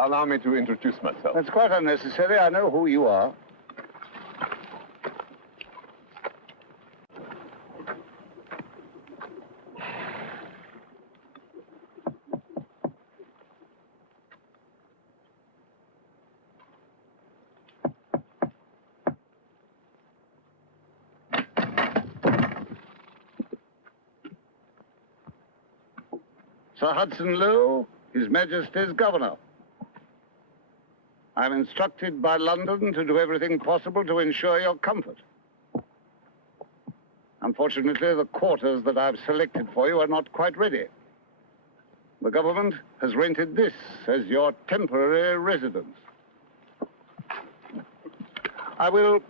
Allow me to introduce myself. That's quite unnecessary. I know who you are. Sir Hudson Lowe, His Majesty's Governor. I'm instructed by London to do everything possible to ensure your comfort. Unfortunately, the quarters that I've selected for you are not quite ready. The government has rented this as your temporary residence. I'll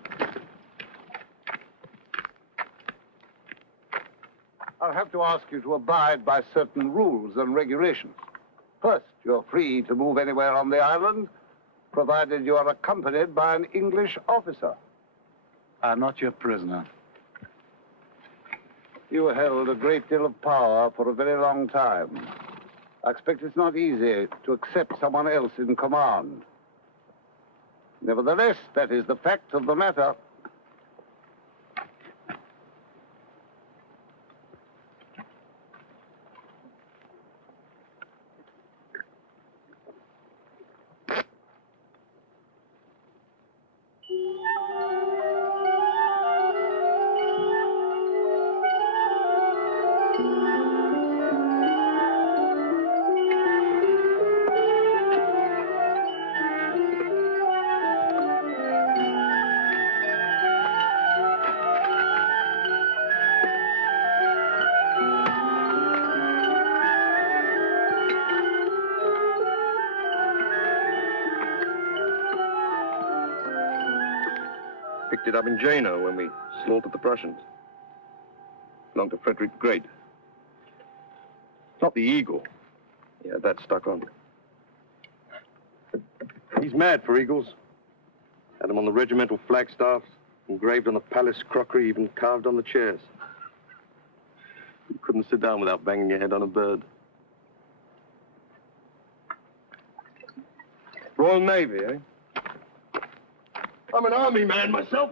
have to ask you to abide by certain rules and regulations. First, you're free to move anywhere on the island, provided you are accompanied by an English officer. I'm not your prisoner. You held a great deal of power for a very long time. I expect it's not easy to accept someone else in command. Nevertheless, that is the fact of the matter. Picked it up in Jena when we slaughtered the Prussians. Belonged to Frederick the Great. Not the eagle. Yeah, that stuck on. He's mad for eagles. Had them on the regimental flagstaffs, engraved on the palace crockery, even carved on the chairs. You couldn't sit down without banging your head on a bird. Royal Navy, eh? I'm an army man myself.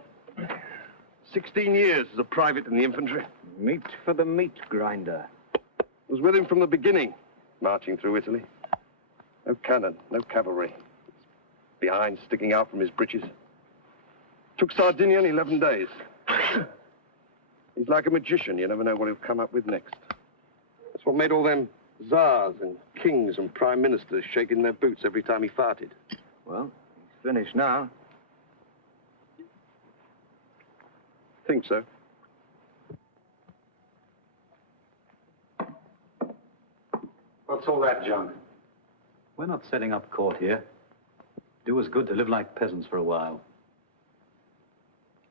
16 years as a private in the infantry. Meat for the meat grinder. Was with him from the beginning, marching through Italy. No cannon, no cavalry. Behind, sticking out from his breeches. Took Sardinia in 11 days. He's like a magician. You never know what he'll come up with next. That's what made all them czars and kings and prime ministers shaking their boots every time he farted. Well, he's finished now. Think so. What's all that junk? We're not setting up court here. Do us good to live like peasants for a while.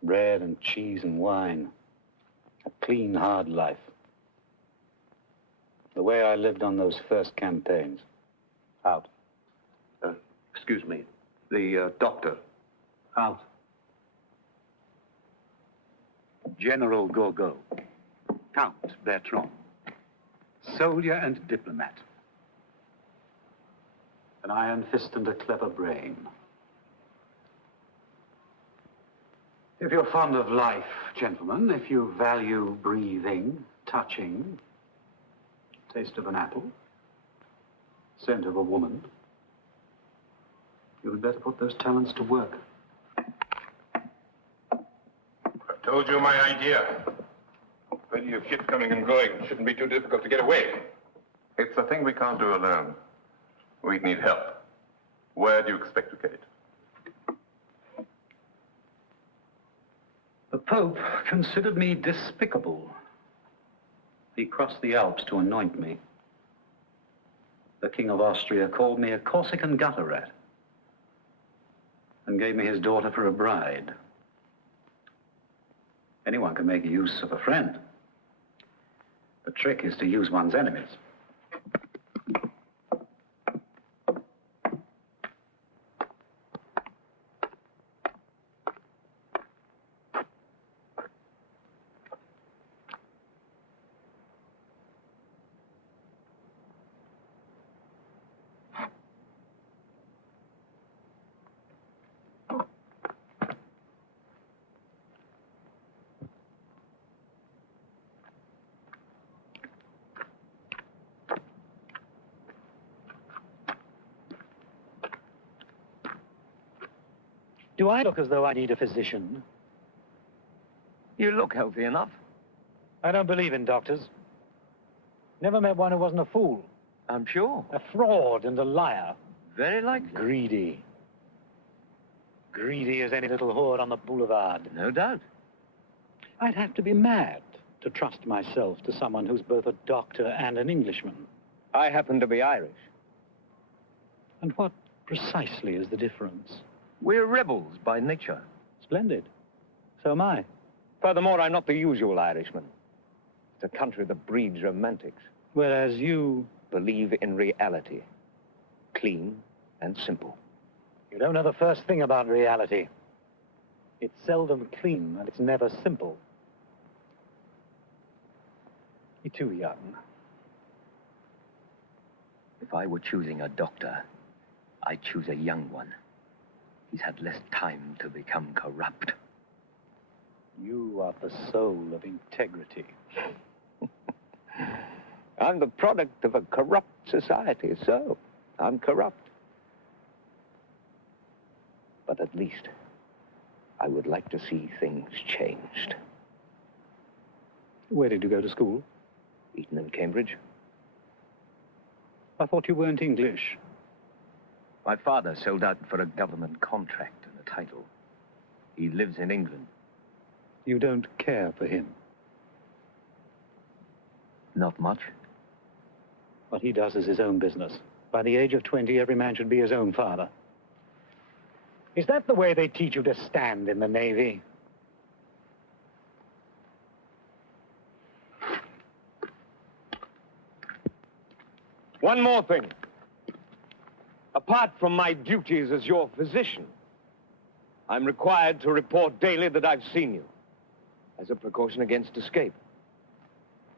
Bread and cheese and wine. A clean, hard life. The way I lived on those first campaigns. Out. Excuse me. The doctor. Out. General Gorgo. Count Bertrand. Soldier and diplomat. An iron fist and a clever brain. If you're fond of life, gentlemen, if you value breathing, touching, taste of an apple, scent of a woman, you had better put those talents to work. I told you my idea. Plenty of ships coming and going. It shouldn't be too difficult to get away. It's a thing we can't do alone. We'd need help. Where do you expect to get it? The Pope considered me despicable. He crossed the Alps to anoint me. The King of Austria called me a Corsican gutter rat and gave me his daughter for a bride. Anyone can make use of a friend. The trick is to use one's enemies. Do I look as though I need a physician? You look healthy enough. I don't believe in doctors. Never met one who wasn't a fool. I'm sure. A fraud and a liar. Very likely. Greedy. Greedy as any little whore on the boulevard. No doubt. I'd have to be mad to trust myself to someone who's both a doctor and an Englishman. I happen to be Irish. And what precisely is the difference? We're rebels by nature. Splendid. So am I. Furthermore, I'm not the usual Irishman. It's a country that breeds romantics. Whereas you... Believe in reality. Clean and simple. You don't know the first thing about reality. It's seldom clean and it's never simple. You're too young. If I were choosing a doctor, I'd choose a young one. He's had less time to become corrupt. You are the soul of integrity. I'm the product of a corrupt society, so I'm corrupt. But at least I would like to see things changed. Where did you go to school? Eton and Cambridge. I thought you weren't English. My father sold out for a government contract and a title. He lives in England. You don't care for him. Not much. What he does is his own business. By the age of 20, every man should be his own father. Is that the way they teach you to stand in the Navy? One more thing. Apart from my duties as your physician, I'm required to report daily that I've seen you, as a precaution against escape.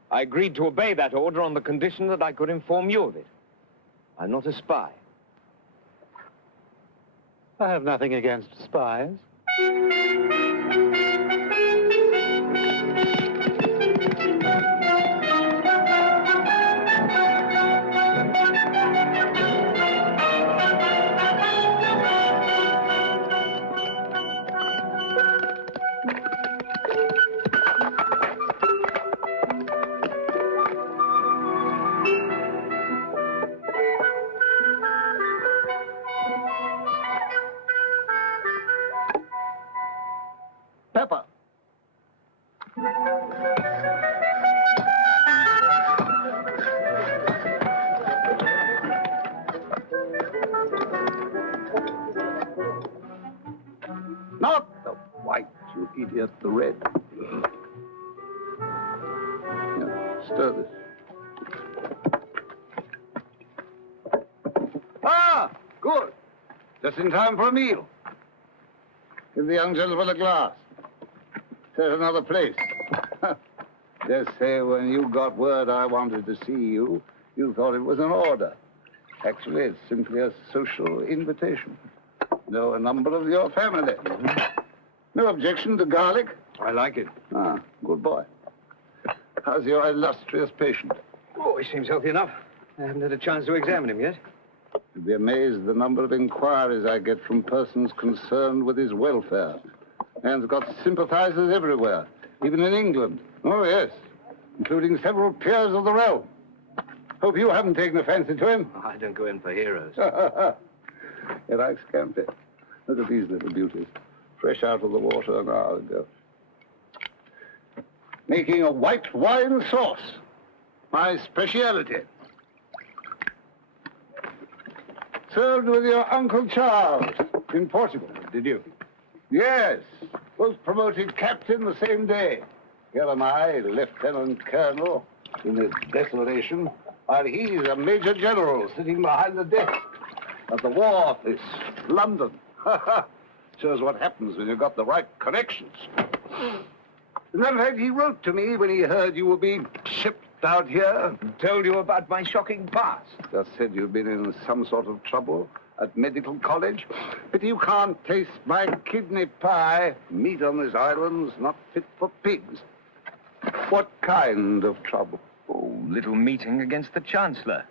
I agreed to obey that order on the condition that I could inform you of it. I'm not a spy. I have nothing against spies. Pepper. Not the white, you idiot, the red. Here, stir this. Ah, good. Just in time for a meal. Give the young gentleman a glass. Set another place. Just say when you got word I wanted to see you, you thought it was an order. Actually, it's simply a social invitation. Know a number of your family. No objection to garlic? I like it. Ah, good boy. How's your illustrious patient? Oh, he seems healthy enough. I haven't had a chance to examine him yet. You'd be amazed the number of inquiries I get from persons concerned with his welfare. Man's got sympathizers everywhere, even in England. Oh, yes, including several peers of the realm. Hope you haven't taken a fancy to him. Oh, I don't go in for heroes. He likes Scampi. Look at these little beauties. Fresh out of the water an hour ago. Making a white wine sauce. My speciality. Served with your Uncle Charles in Portugal. Did you? Yes. Was promoted captain the same day. Here am I, lieutenant colonel, in this desolation, while he's a major general sitting behind the desk at the War Office, London. Shows what happens when you've got the right connections. As a matter of fact, he wrote to me when he heard you were being shipped out here. Told you about my shocking past. Just said you've been in some sort of trouble at medical college. But you can't taste my kidney pie. Meat on this island's not fit for pigs. What kind of trouble? Oh, little meeting against the Chancellor.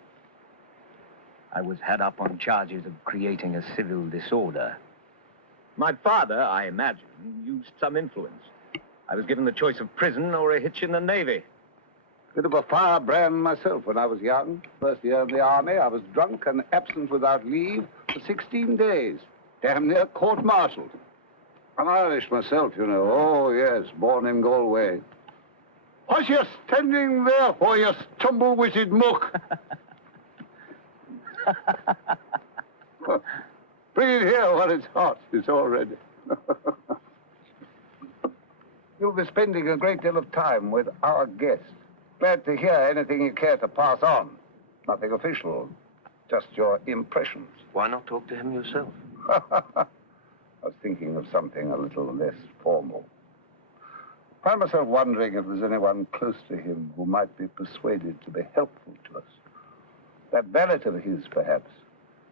I was had up on charges of creating a civil disorder. My father, I imagine, used some influence. I was given the choice of prison or a hitch in the Navy. Bit of a firebrand myself when I was young. First year in the army, I was drunk and absent without leave for 16 days. Damn near court-martialed. I'm Irish myself, you know. Oh, yes, born in Galway. What's you standing there for, you stumble-witted muck? Bring it here while it's hot. It's all ready. You'll be spending a great deal of time with our guest. Glad to hear anything you care to pass on. Nothing official, just your impressions. Why not talk to him yourself? I was thinking of something a little less formal. I find myself wondering if there's anyone close to him who might be persuaded to be helpful to us. That valet of his, perhaps.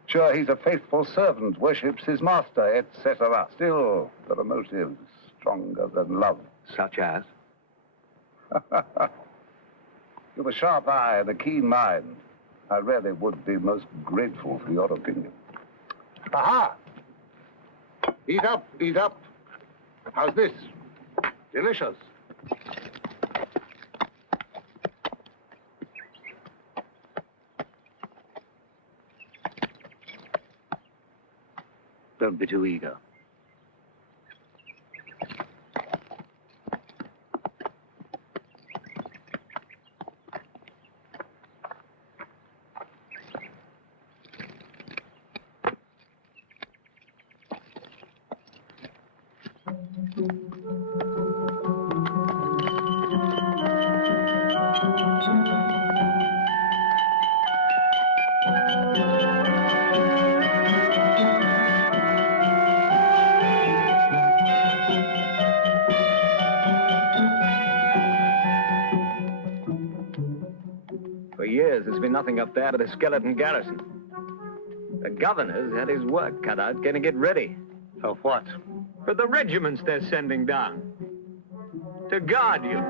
Sure, he's a faithful servant, worships his master, etc. Still, there are motives stronger than love. Such as? You've a sharp eye and a keen mind. I really would be most grateful for your opinion. Aha! Eat up, eat up. How's this? Delicious. Don't be too eager. For years, there's been nothing up there but a skeleton garrison. The governor's had his work cut out getting it ready. Of what? For the regiments they're sending down. To guard you.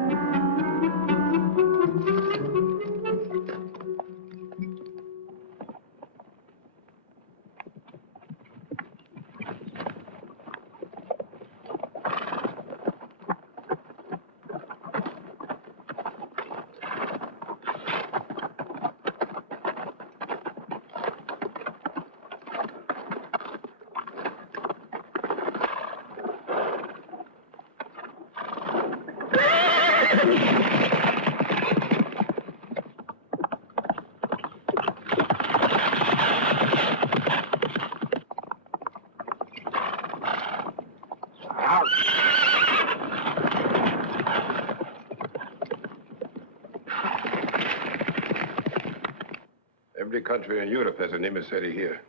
Every country in Europe has an emissary here.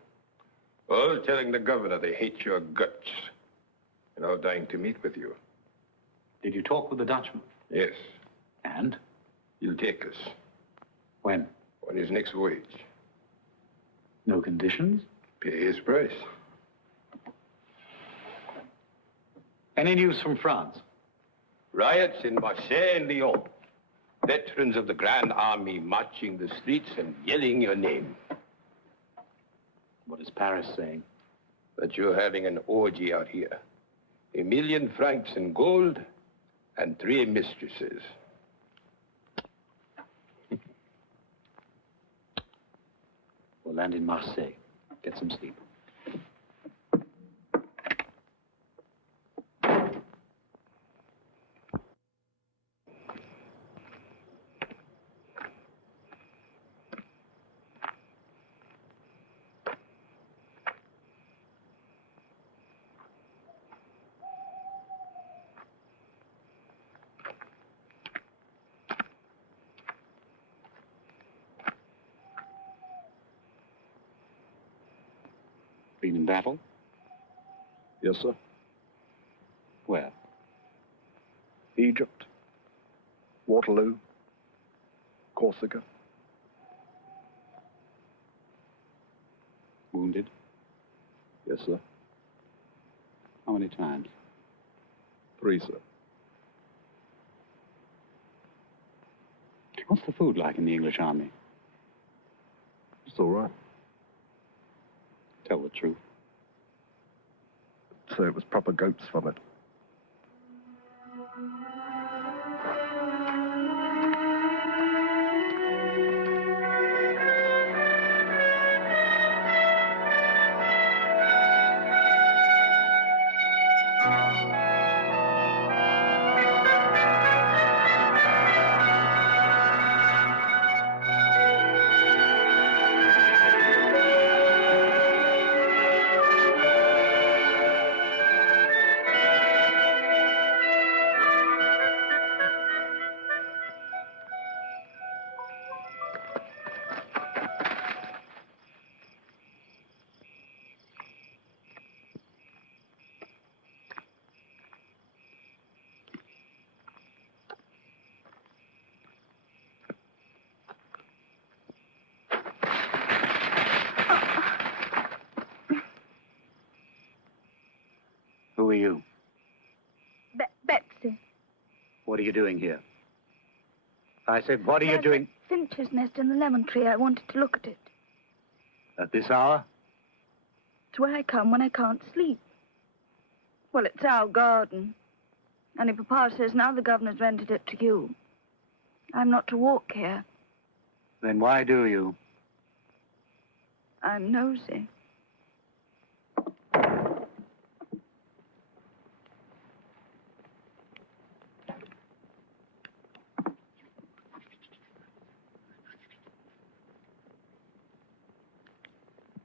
All telling the governor they hate your guts and all dying to meet with you. Did you talk with the Dutchman? Yes, And? he'll take us When? on his next voyage. No conditions? Pay his price. Any news from France? Riots in Marseille and Lyon. Veterans of the Grand Army marching the streets and yelling your name. What is Paris saying? That you're having an orgy out here. 1,000,000 francs in gold and 3 mistresses. We'll land in Marseille. Get some sleep. Been in battle? Yes, sir. Where? Egypt, Waterloo, Corsica. Wounded? Yes, sir. How many times? 3, sir. What's the food like in the English army? It's all right. Tell the truth. So it was proper goat's vomit. Who are you? Betsy. What are you doing here? I said, what are you doing Finch's nest in the lemon tree. I wanted to look at it. at this hour? It's where I come when I can't sleep. Well, it's our garden. Only Papa says now the governor's rented it to you. I'm not to walk here. Then why do you? I'm nosy.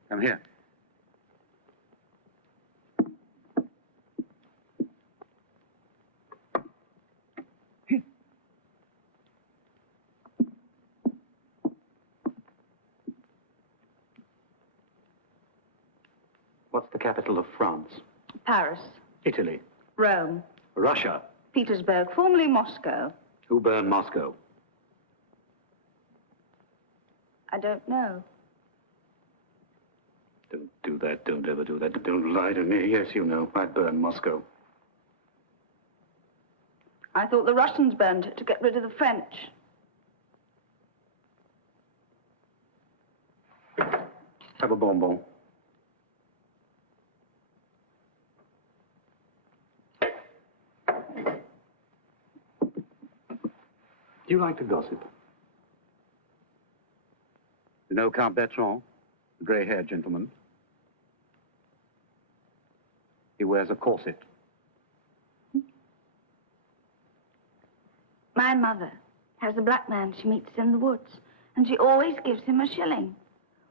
Come here. What's the capital of France? Paris, Italy. Rome, Russia. Petersburg, formerly Moscow. Who burned Moscow? I don't know. Don't do that. Don't ever do that. Don't lie to me. Yes, you know. I burned Moscow. I thought the Russians burned it to get rid of the French. Have a bonbon. Do you like to gossip? You know Count Bertrand, the grey-haired gentleman? He wears a corset. My mother has a black man she meets in the woods, and she always gives him a shilling.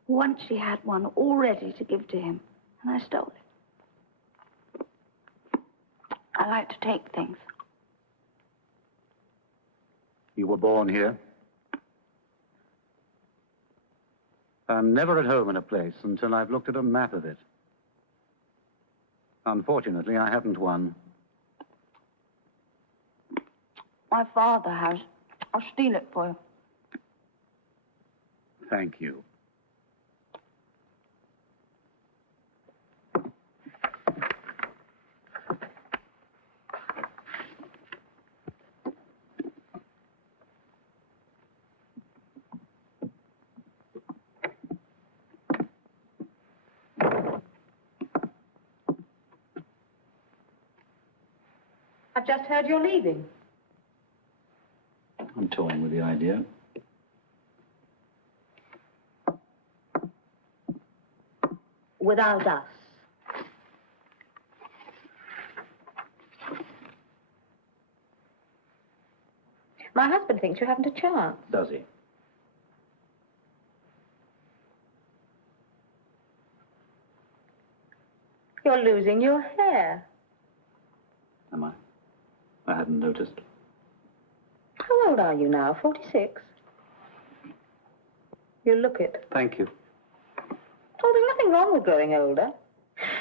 Once she had one all ready to give to him, and I stole it. I like to take things. You were born here? I'm never at home in a place until I've looked at a map of it. Unfortunately, I haven't one. My father has. I'll steal it for you. Thank you. I've just heard you're leaving. I'm toying with the idea. Without us. My husband thinks you haven't a chance. Does he? You're losing your hair. Am I? I hadn't noticed. How old are you now? 46? You look it. Thank you. Oh, there's nothing wrong with growing older.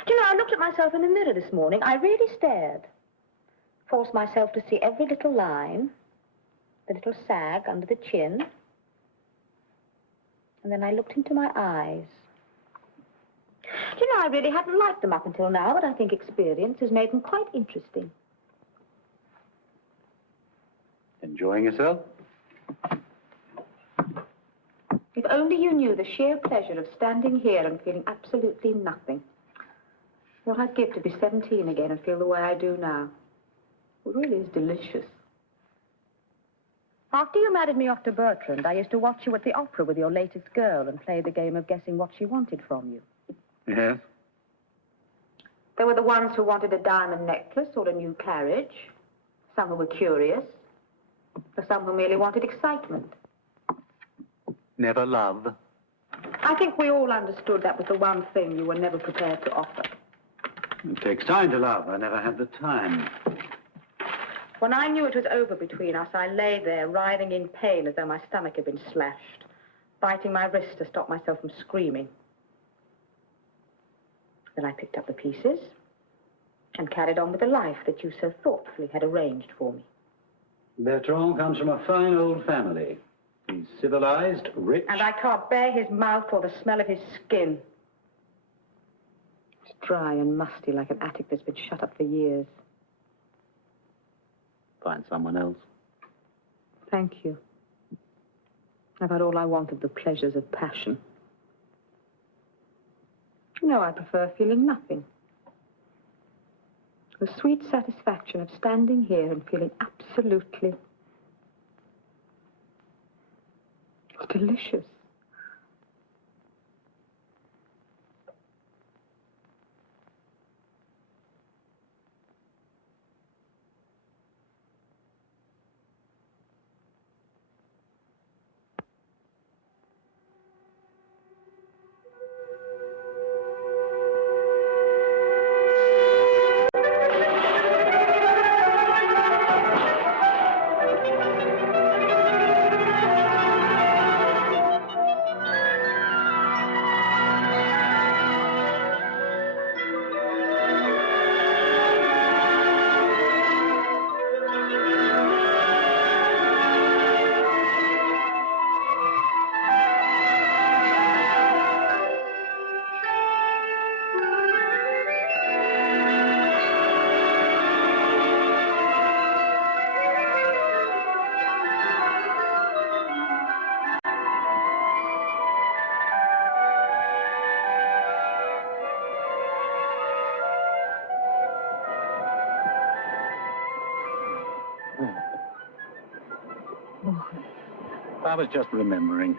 Do you know, I looked at myself in the mirror this morning. I really stared. Forced myself to see every little line, the little sag under the chin. And then I looked into my eyes. Do you know, I really hadn't liked them up until now, but I think experience has made them quite interesting. Enjoying yourself? If only you knew the sheer pleasure of standing here and feeling absolutely nothing. What I'd give to be 17 again and feel the way I do now. It really is delicious. After you married me off to Bertrand, I used to watch you at the opera with your latest girl and play the game of guessing what she wanted from you. Yes. There were the ones who wanted a diamond necklace or a new carriage. Some who were curious. For some who merely wanted excitement. Never love. I think we all understood that was the one thing you were never prepared to offer. It takes time to love. I never had the time. When I knew it was over between us, I lay there, writhing in pain as though my stomach had been slashed, biting my wrist to stop myself from screaming. Then I picked up the pieces and carried on with the life that you so thoughtfully had arranged for me. Bertrand comes from a fine old family. He's civilized, rich. And I can't bear his mouth or the smell of his skin. It's dry and musty like an attic that's been shut up for years. Find someone else. Thank you. I've had all I want of the pleasures of passion. You know, I prefer feeling nothing. The sweet satisfaction of standing here and feeling absolutely... It's delicious. I was just remembering.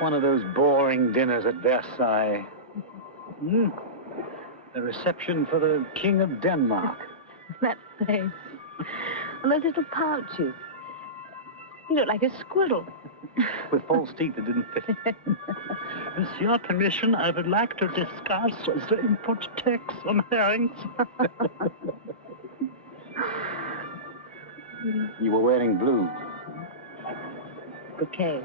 One of those boring dinners at Versailles. The reception for the King of Denmark. That face. And those little pouches. You look like a squirrel. With false teeth that didn't fit. With your permission, I would like to discuss the import tax on herrings. You were wearing blue. Brocade.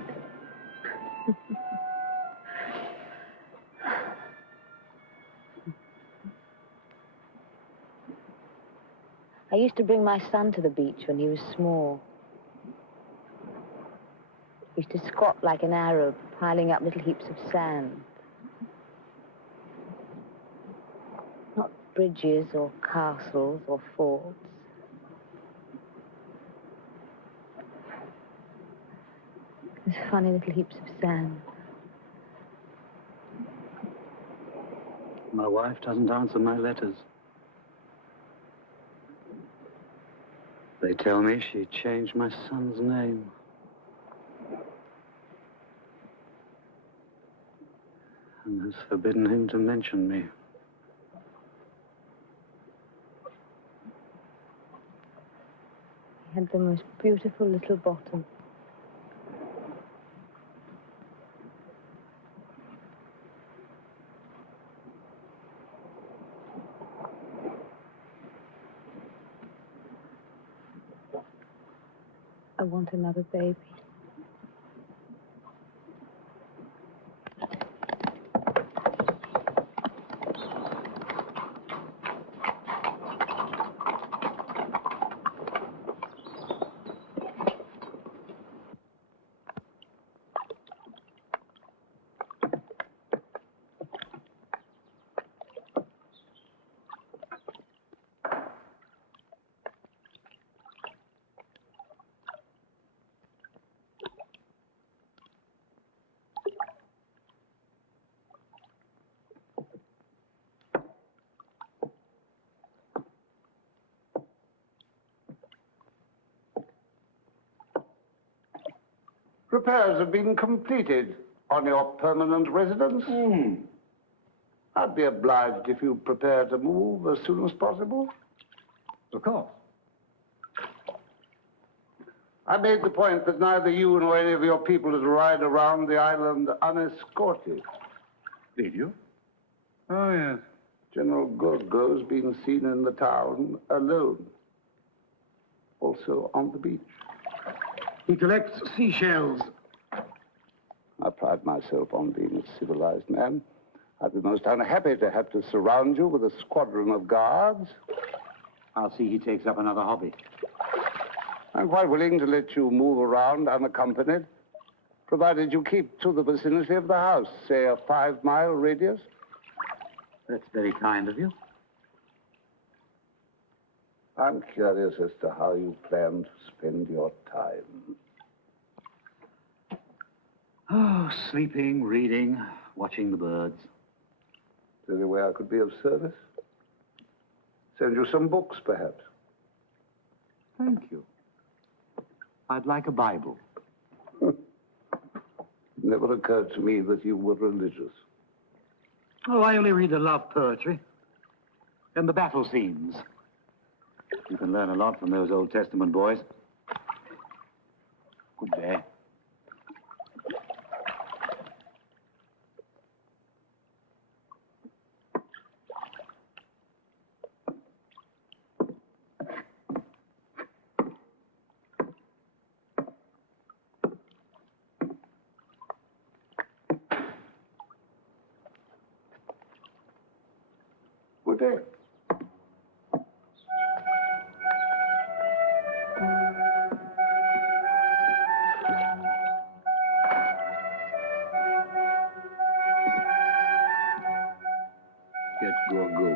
I used to bring my son to the beach when he was small. He used to squat like an Arab, piling up little heaps of sand. Not bridges or castles or forts. Those funny little heaps of sand. My wife doesn't answer my letters. They tell me she changed my son's name. And has forbidden him to mention me. He had the most beautiful little bottom. I want another baby. Repairs have been completed on your permanent residence. I'd be obliged if you prepare to move as soon as possible. Of course. I made the point that neither you nor any of your people is to ride around the island unescorted. Did you? Oh, yes. General Gorgo's been seen in the town alone. Also on the beach. He collects seashells. I pride myself on being a civilized man. I'd be most unhappy to have to surround you with a squadron of guards. I'll see he takes up another hobby. I'm quite willing to let you move around unaccompanied, provided you keep to the vicinity of the house, say a 5-mile radius. That's very kind of you. I'm curious as to how you plan to spend your time. Oh, sleeping, reading, watching the birds. Is there any way I could be of service? Send you some books, perhaps. Thank you. I'd like a Bible. It never occurred to me that you were religious. Oh, I only read the love poetry and the battle scenes. You can learn a lot from those Old Testament boys. Good day. Good day. Get go.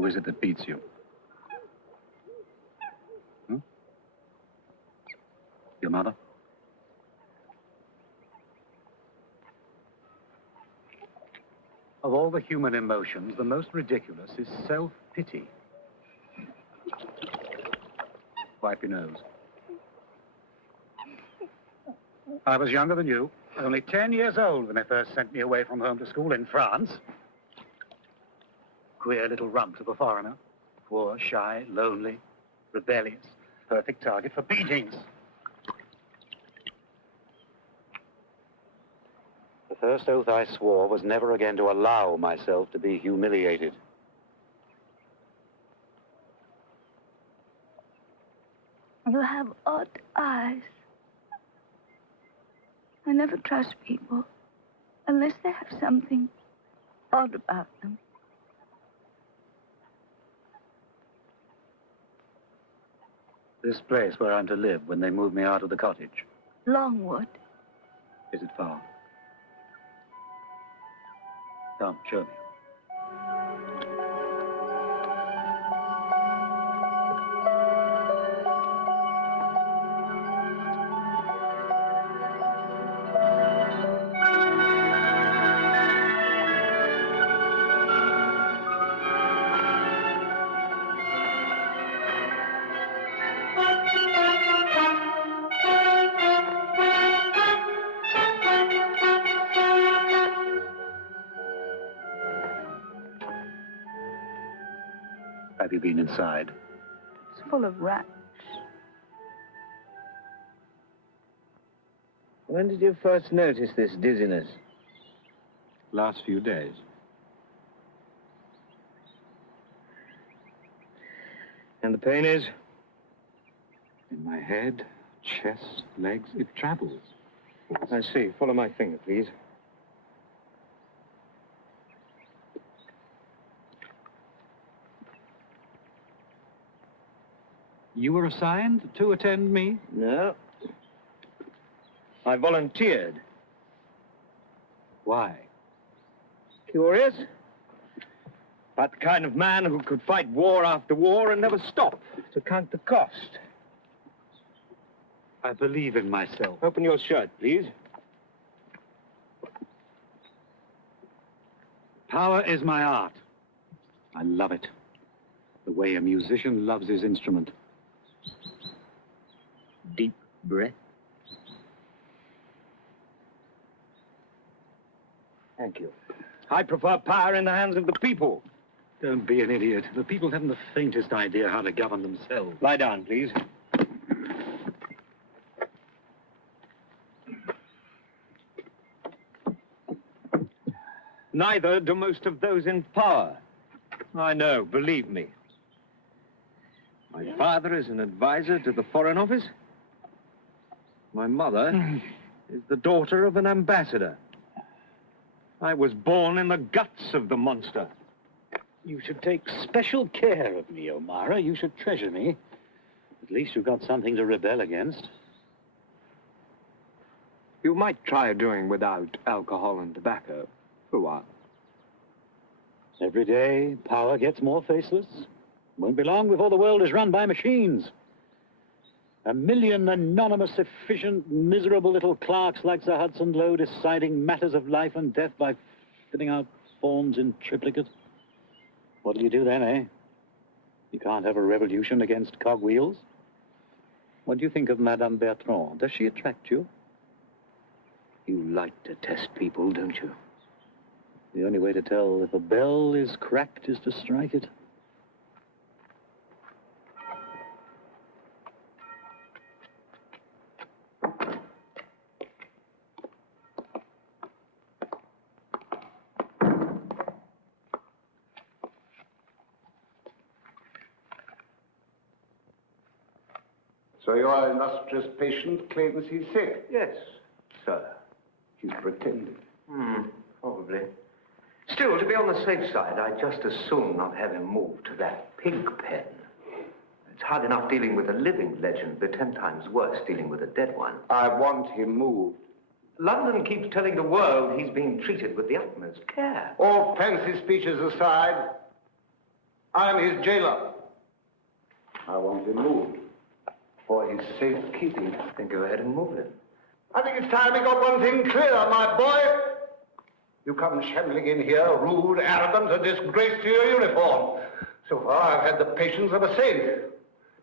Who is it that beats you? Your mother? Of all the human emotions, the most ridiculous is self-pity. Wipe your nose. I was younger than you, only 10 years old when they first sent me away from home to school in France. Queer little rump of a foreigner. Poor, shy, lonely, rebellious. Perfect target for beatings. The first oath I swore was never again to allow myself to be humiliated. You have odd eyes. I never trust people unless they have something odd about them. This place where I'm to live when they move me out of the cottage. Longwood. Is it far? Come, show me. Have you been inside? It's full of rats. When did you first notice this dizziness? Last few days. And the pain is? In my head, chest, legs, it travels. I see. Follow my finger, please. You were assigned to attend me? No. I volunteered. Why? Curious? But the kind of man who could fight war after war and never stop to count the cost. I believe in myself. Open your shirt, please. Power is my art. I love it. The way a musician loves his instrument. Deep breath. Thank you. I prefer power in the hands of the people. Don't be an idiot. The people haven't the faintest idea how to govern themselves. Lie down, please. Neither do most of those in power. I know, believe me. My father is an advisor to the Foreign Office. My mother is the daughter of an ambassador. I was born in the guts of the monster. You should take special care of me, O'Mara. You should treasure me. At least you've got something to rebel against. You might try doing without alcohol and tobacco for a while. Every day, power gets more faceless. Won't be long before the world is run by machines. 1 million anonymous, efficient, miserable little clerks like Sir Hudson Lowe deciding matters of life and death by filling out forms in triplicate. What'll you do then, eh? You can't have a revolution against cogwheels. What do you think of Madame Bertrand? Does she attract you? You like to test people, don't you? The only way to tell if a bell is cracked is to strike it. So your illustrious patient claims he's sick? Yes, sir. He's pretending. Probably. Still, to be on the safe side, I'd just as soon not have him moved to that pig pen. It's hard enough dealing with a living legend, but 10 times worse dealing with a dead one. I want him moved. London keeps telling the world he's being treated with the utmost care. All fancy speeches aside, I'm his jailer. I want him moved for his safekeeping. Then go ahead and move him. I think it's time we got one thing clear, my boy. You come shambling in here, rude, arrogant, a disgrace to your uniform. So far, I've had the patience of a saint.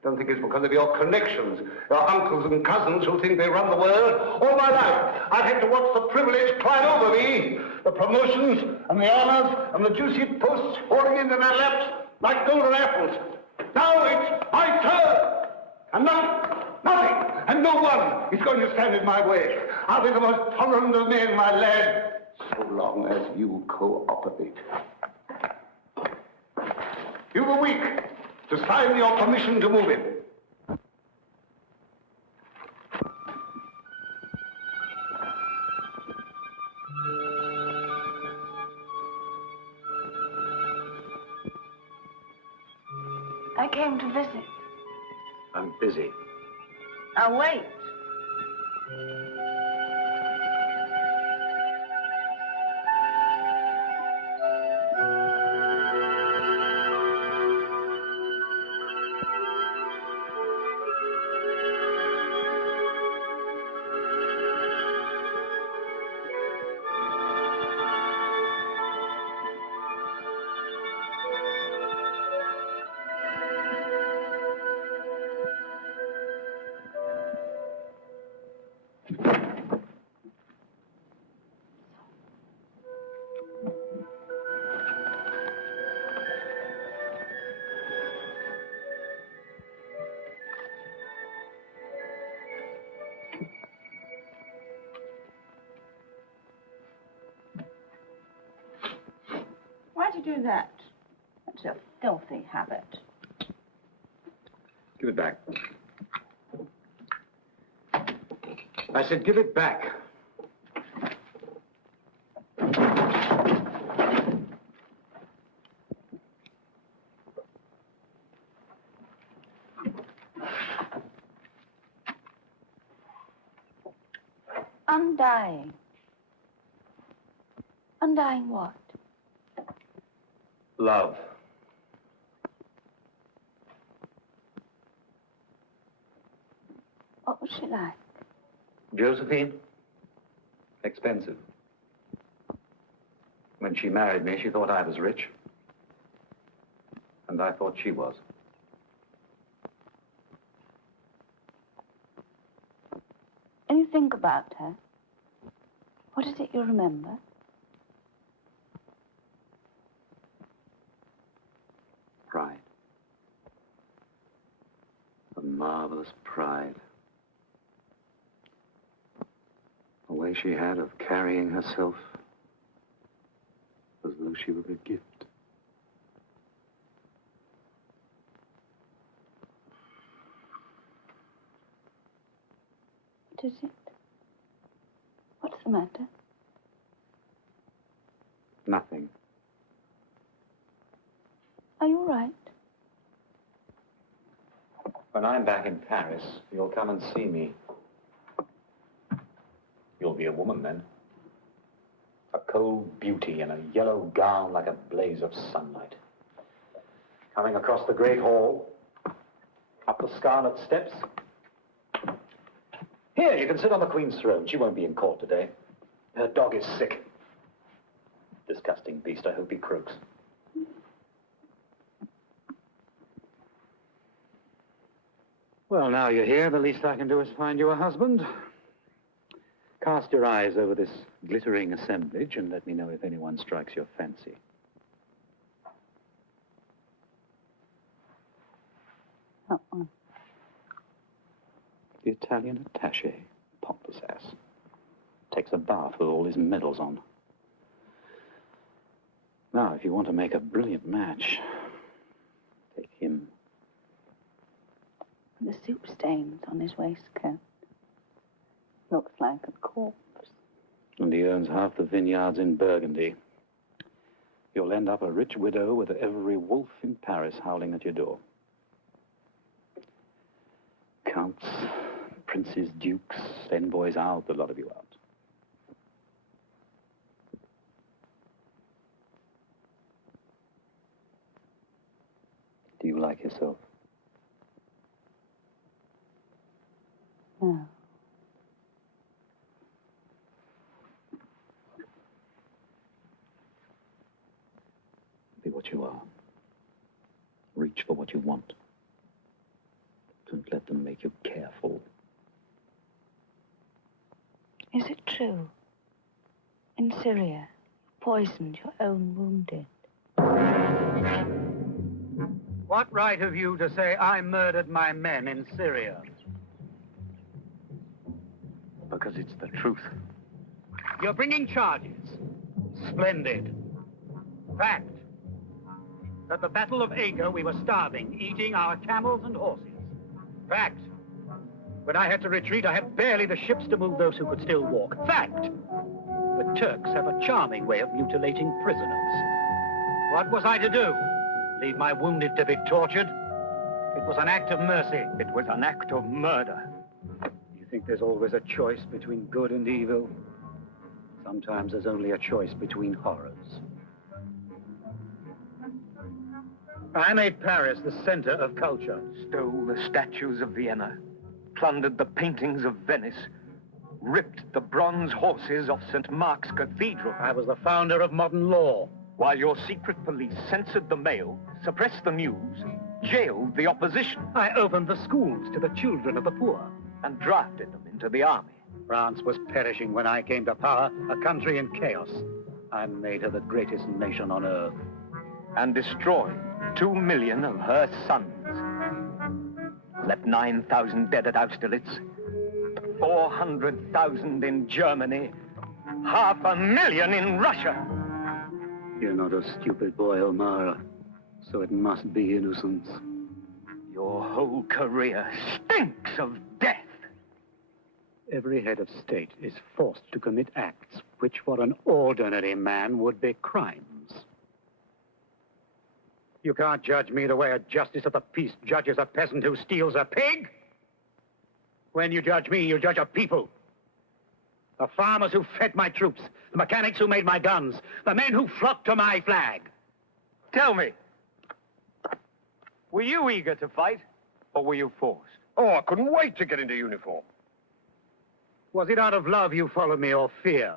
Don't think it's because of your connections, your uncles and cousins who think they run the world. All my life, I've had to watch the privilege climb over me, the promotions and the honors and the juicy posts falling into their laps like golden apples. Now it's my turn. And nothing, and no one is going to stand in my way. I'll be the most tolerant of men, my lad, so long as you cooperate. You were weak to sign your permission to move him. I came to visit. I'm busy. I'll wait. Why'd you do that? That's a filthy habit. Give it back. I said, give it back. Undying. Undying what? Love. What was she like? Josephine? Expensive. When she married me, she thought I was rich. And I thought she was. When you think about her, what is it you remember? Pride. A marvelous pride. A way she had of carrying herself as though she were a gift. What is it? What's the matter? Nothing. Are you all right? When I'm back in Paris, you'll come and see me. You'll be a woman then. A cold beauty in a yellow gown like a blaze of sunlight. Coming across the great hall, up the scarlet steps. Here, you can sit on the Queen's throne. She won't be in court today. Her dog is sick. Disgusting beast. I hope he croaks. Well, now you're here, the least I can do is find you a husband. Cast your eyes over this glittering assemblage and let me know if anyone strikes your fancy. The Italian attaché, pompous ass. Takes a bath with all his medals on. Now, if you want to make a brilliant match, take him. The soup stains on his waistcoat. Looks like a corpse. And he owns half the vineyards in Burgundy. You'll end up a rich widow with every wolf in Paris howling at your door. Counts, princes, dukes, envoys, out, the lot of you out. Do you like yourself? No. Be what you are. Reach for what you want. Don't let them make you careful. Is it true? In Syria, you poisoned your own wounded. What right have you to say I murdered my men in Syria? Because it's the truth. You're bringing charges. Splendid. Fact. At the Battle of Acre, we were starving, eating our camels and horses. Fact. When I had to retreat, I had barely the ships to move those who could still walk. Fact. The Turks have a charming way of mutilating prisoners. What was I to do? Leave my wounded to be tortured? It was an act of mercy. It was an act of murder. You think there's always a choice between good and evil? Sometimes there's only a choice between horrors. I made Paris the center of culture. Stole the statues of Vienna, plundered the paintings of Venice, ripped the bronze horses of St. Mark's Cathedral. I was the founder of modern law. While your secret police censored the mail, suppressed the news, jailed the opposition. I opened the schools to the children of the poor. And drafted them into the army. France was perishing when I came to power, a country in chaos. I made her the greatest nation on earth. And destroyed 2 million of her sons. Left 9,000 dead at Austerlitz, 400,000 in Germany, 500,000 in Russia. You're not a stupid boy, O'Mara, so it must be innocence. Your whole career stinks of death. Every head of state is forced to commit acts which for an ordinary man would be crimes. You can't judge me the way a justice of the peace judges a peasant who steals a pig. When you judge me, you judge a people. The farmers who fed my troops, the mechanics who made my guns, the men who flocked to my flag. Tell me, were you eager to fight, or were you forced? Oh, I couldn't wait to get into uniform. Was it out of love you followed me, or fear?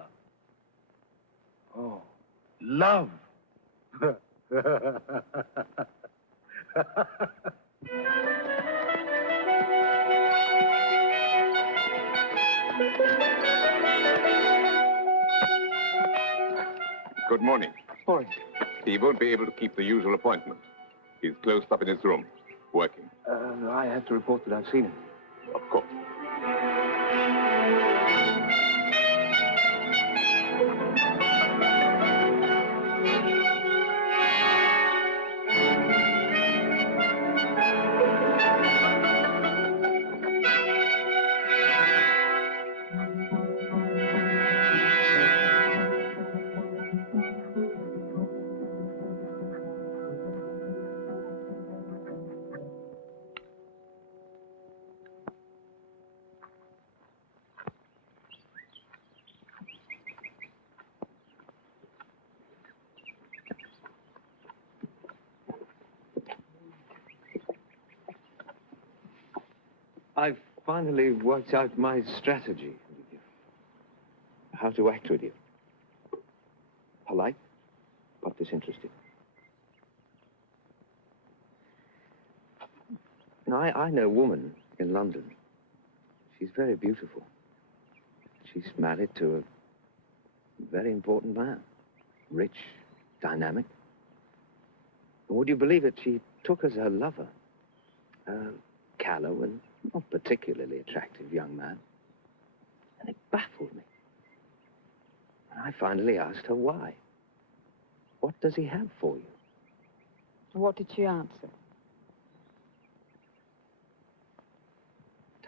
Oh, love. Good morning. Morning. He won't be able to keep the usual appointment. He's closed up in his room, working. I have to report that I've seen him. Of course. I've finally worked out my strategy with you. How to act with you. Polite, but disinterested. Now, I know a woman in London. She's very beautiful. She's married to a very important man. Rich, dynamic. And would you believe it, she took as her lover a callow and not particularly attractive young man. And it baffled me. And I finally asked her why. What does he have for you? What did she answer?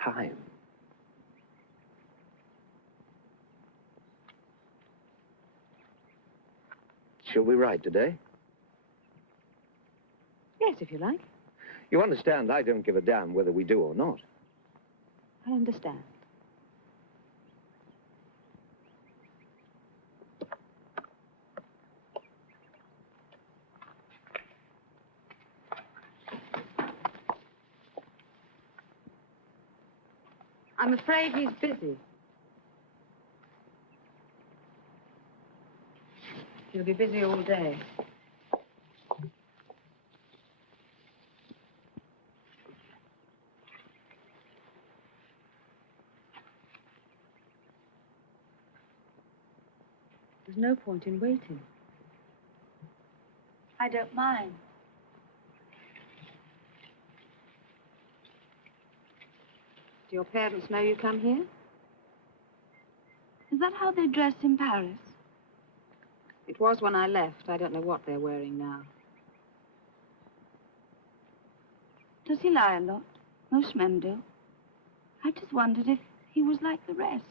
Time. Shall we ride today? Yes, if you like. You understand, I don't give a damn whether we do or not. I understand. I'm afraid he's busy. He'll be busy all day. There's no point in waiting. I don't mind. Do your parents know you come here? Is that how they dress in Paris? It was when I left. I don't know what they're wearing now. Does he lie a lot? Most men do. I just wondered if he was like the rest.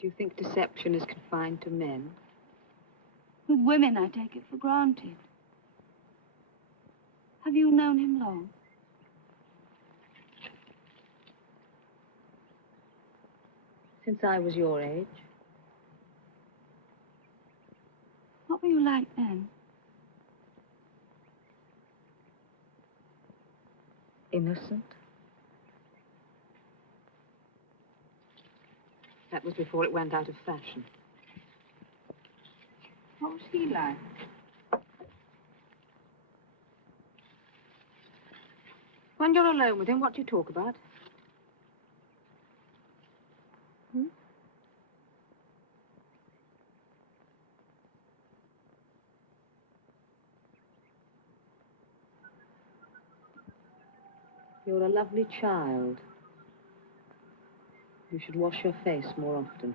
Do you think deception is confined to men? With women, I take it for granted. Have you known him long? Since I was your age. What were you like then? Innocent. That was before it went out of fashion. What was he like? When you're alone with him, what do you talk about? You're a lovely child. You should wash your face more often.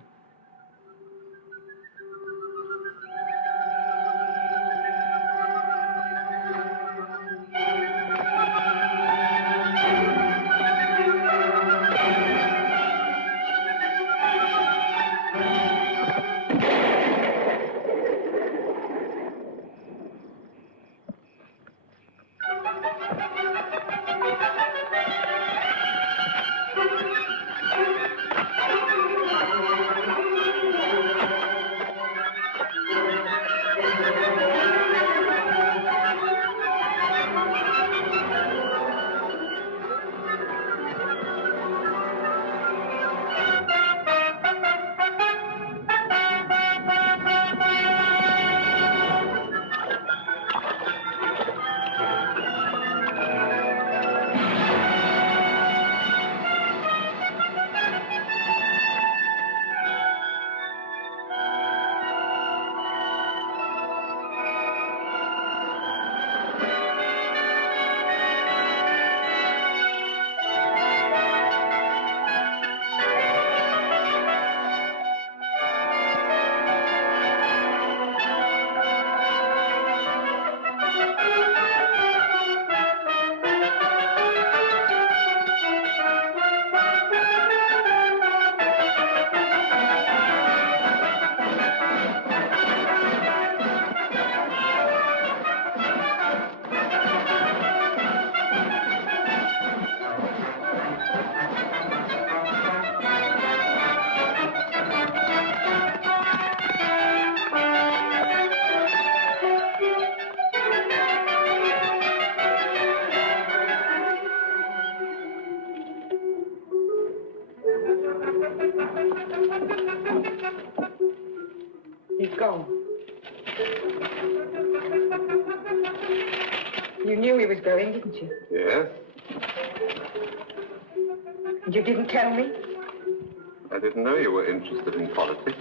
He's gone. You knew he was going, didn't you? Yes? And you didn't tell me? I didn't know you were interested in politics.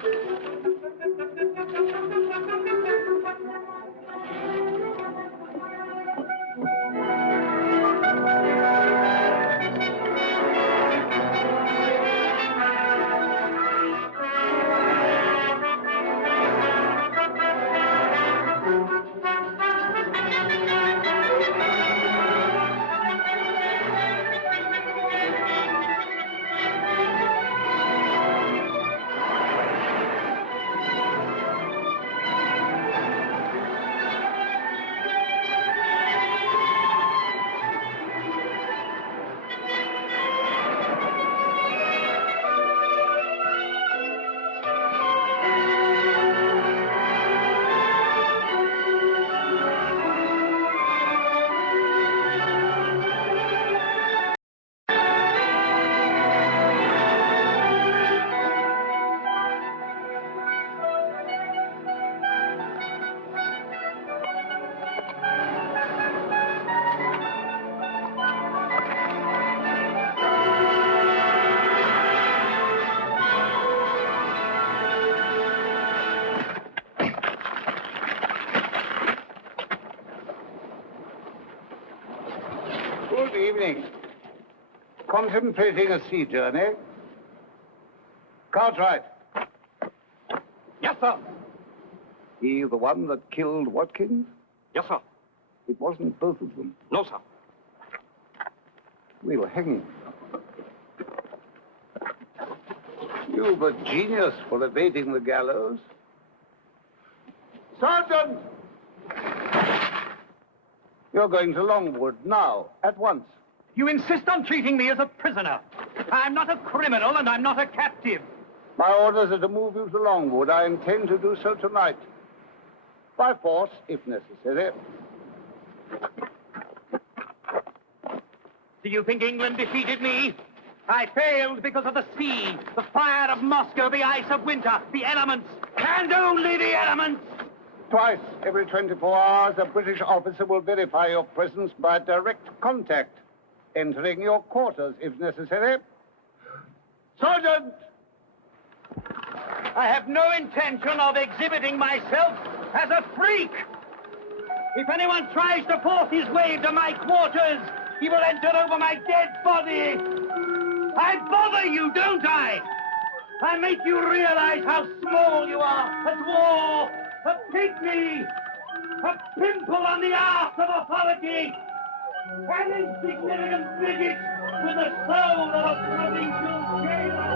evening. Contemplating a sea journey. Cartwright. Yes, sir. He the one that killed Watkins? Yes, sir. It wasn't both of them. No, sir. We'll hang him. You've a genius for evading the gallows. Sergeant! You're going to Longwood now, at once. You insist on treating me as a prisoner. I'm not a criminal and I'm not a captive. My orders are to move you to Longwood. I intend to do so tonight. By force, if necessary. Do you think England defeated me? I failed because of the sea, the fire of Moscow, the ice of winter, the elements, and only the elements. Twice every 24 hours, a British officer will verify your presence by direct contact, entering your quarters if necessary. Sergeant! I have no intention of exhibiting myself as a freak. If anyone tries to force his way to my quarters, he will enter over my dead body. I bother you, don't I? I make you realize how small you are at war, a pygmy, a pimple on the arse of authority, an insignificant bigot with the soul of a provincial jailer.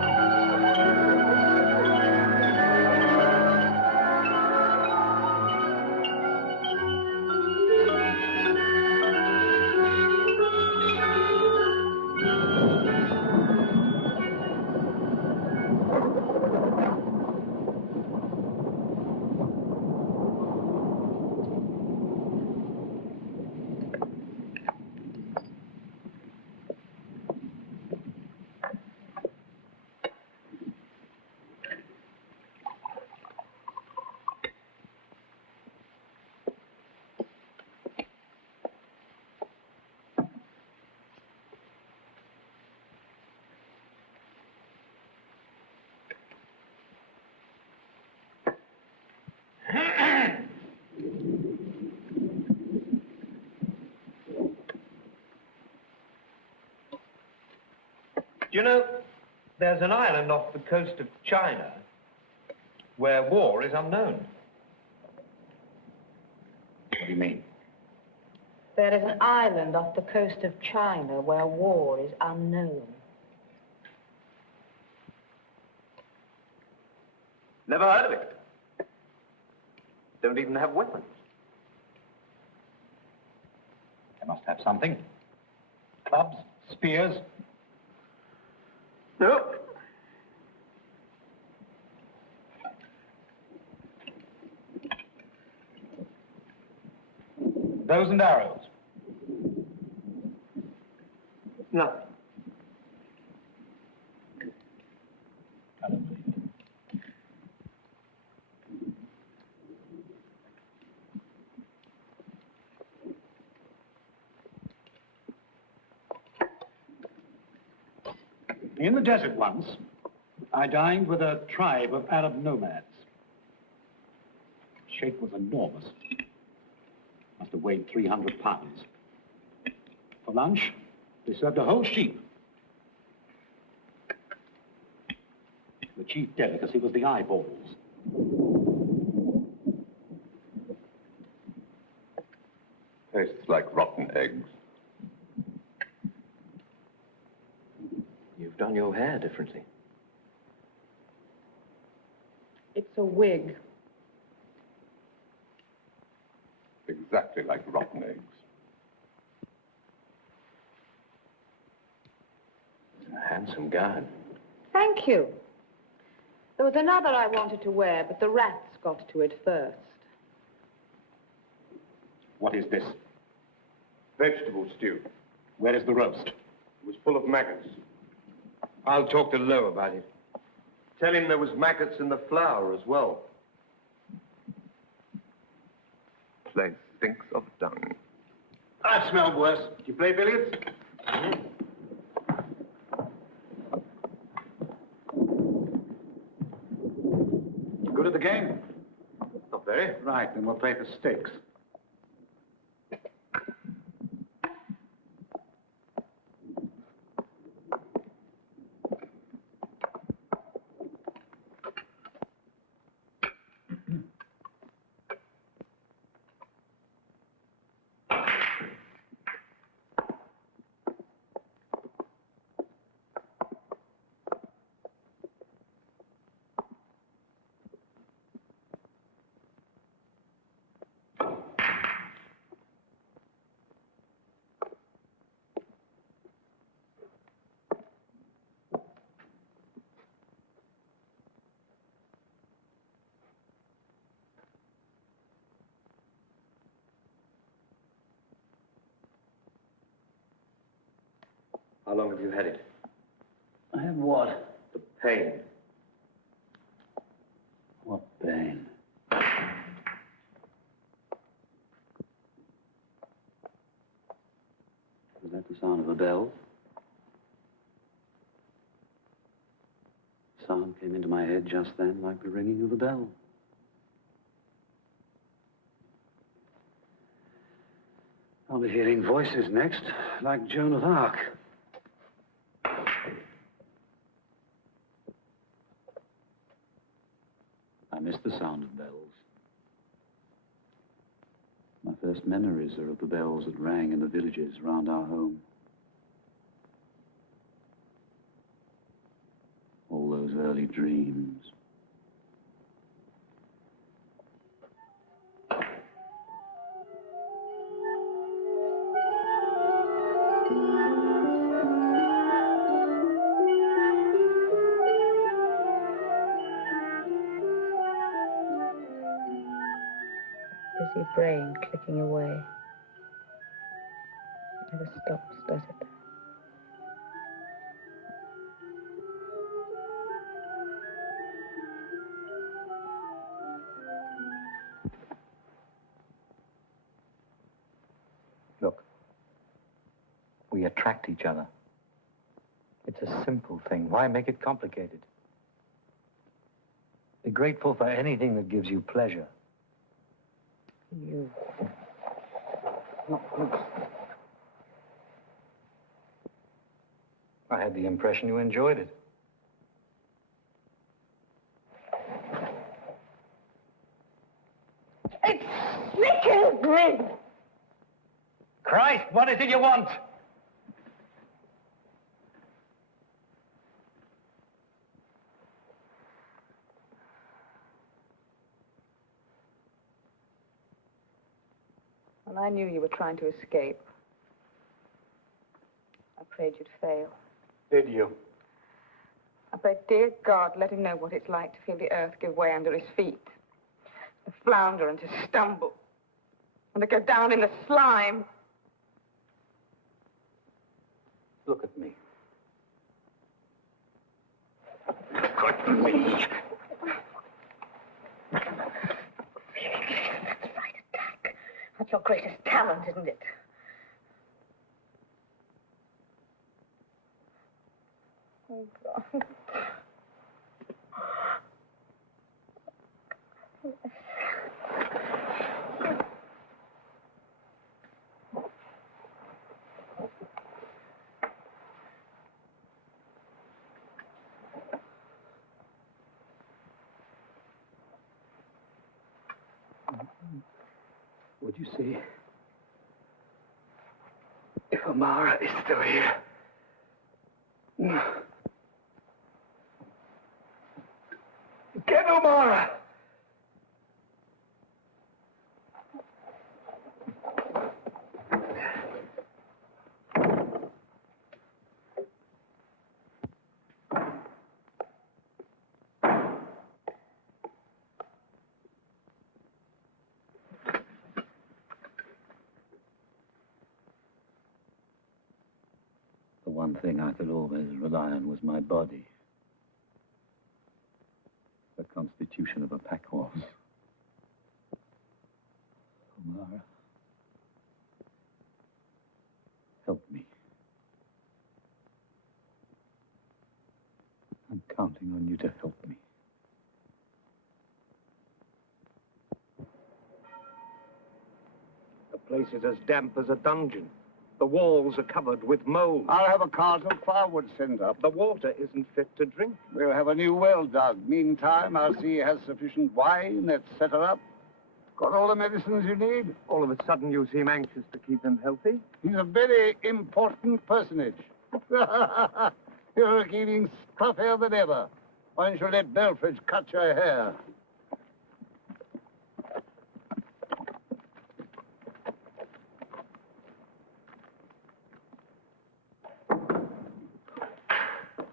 You know, there's an island off the coast of China where war is unknown. What do you mean? There is an island off the coast of China where war is unknown. Never heard of it. Don't even have weapons. They must have something. Clubs, spears. No. Bows and arrows. Nothing. I don't believe it. In the desert once, I dined with a tribe of Arab nomads. Sheikh was enormous. Must have weighed 300 pounds. For lunch, they served a whole sheep. The chief delicacy was the eyeballs. Tastes like rotten eggs. You've done your hair differently. It's a wig. Exactly like rotten eggs. A handsome gown. Thank you. There was another I wanted to wear, but the rats got to it first. What is this? Vegetable stew. Where is the roast? It was full of maggots. I'll talk to Lowe about it. Tell him there was maggots in the flour as well. Place stinks of dung. I've smelled worse. Do you play billiards? Good at the game? Not very. Right, then we'll play for stakes. How long have you had it? I have what? The pain. What pain? Was that the sound of a bell? Sound came into my head just then like the ringing of a bell. I'll be hearing voices next, like Joan of Arc. I miss the sound of bells. My first memories are of the bells that rang in the villages round our home. All those early dreams. Busy brain clicking away. It never stops, does it? Look, we attract each other. It's a simple thing. Why make it complicated? Be grateful for anything that gives you pleasure. You. Not good. I had the impression you enjoyed it. It sickens me! Christ, what is it you want? When I knew you were trying to escape, I prayed you'd fail. Did you? I prayed, dear God, let him know what it's like to feel the earth give way under his feet, to flounder and to stumble, and to go down in the slime. Look at me. Look at me. That's your greatest talent, isn't it? Oh, God. Would you see if Amara is still here? Get Amara! The one thing I could always rely on was my body. The constitution of a pack horse. Omara, help me. I'm counting on you to help me. The place is as damp as a dungeon. The walls are covered with mold. I'll have a cart of firewood sent up. The water isn't fit to drink. We'll have a new well dug. Meantime, I'll see he has sufficient wine. Let's set her up. Got all the medicines you need? All of a sudden, you seem anxious to keep him healthy. He's a very important personage. You're looking scruffier than ever. Why don't you let Belfridge cut your hair?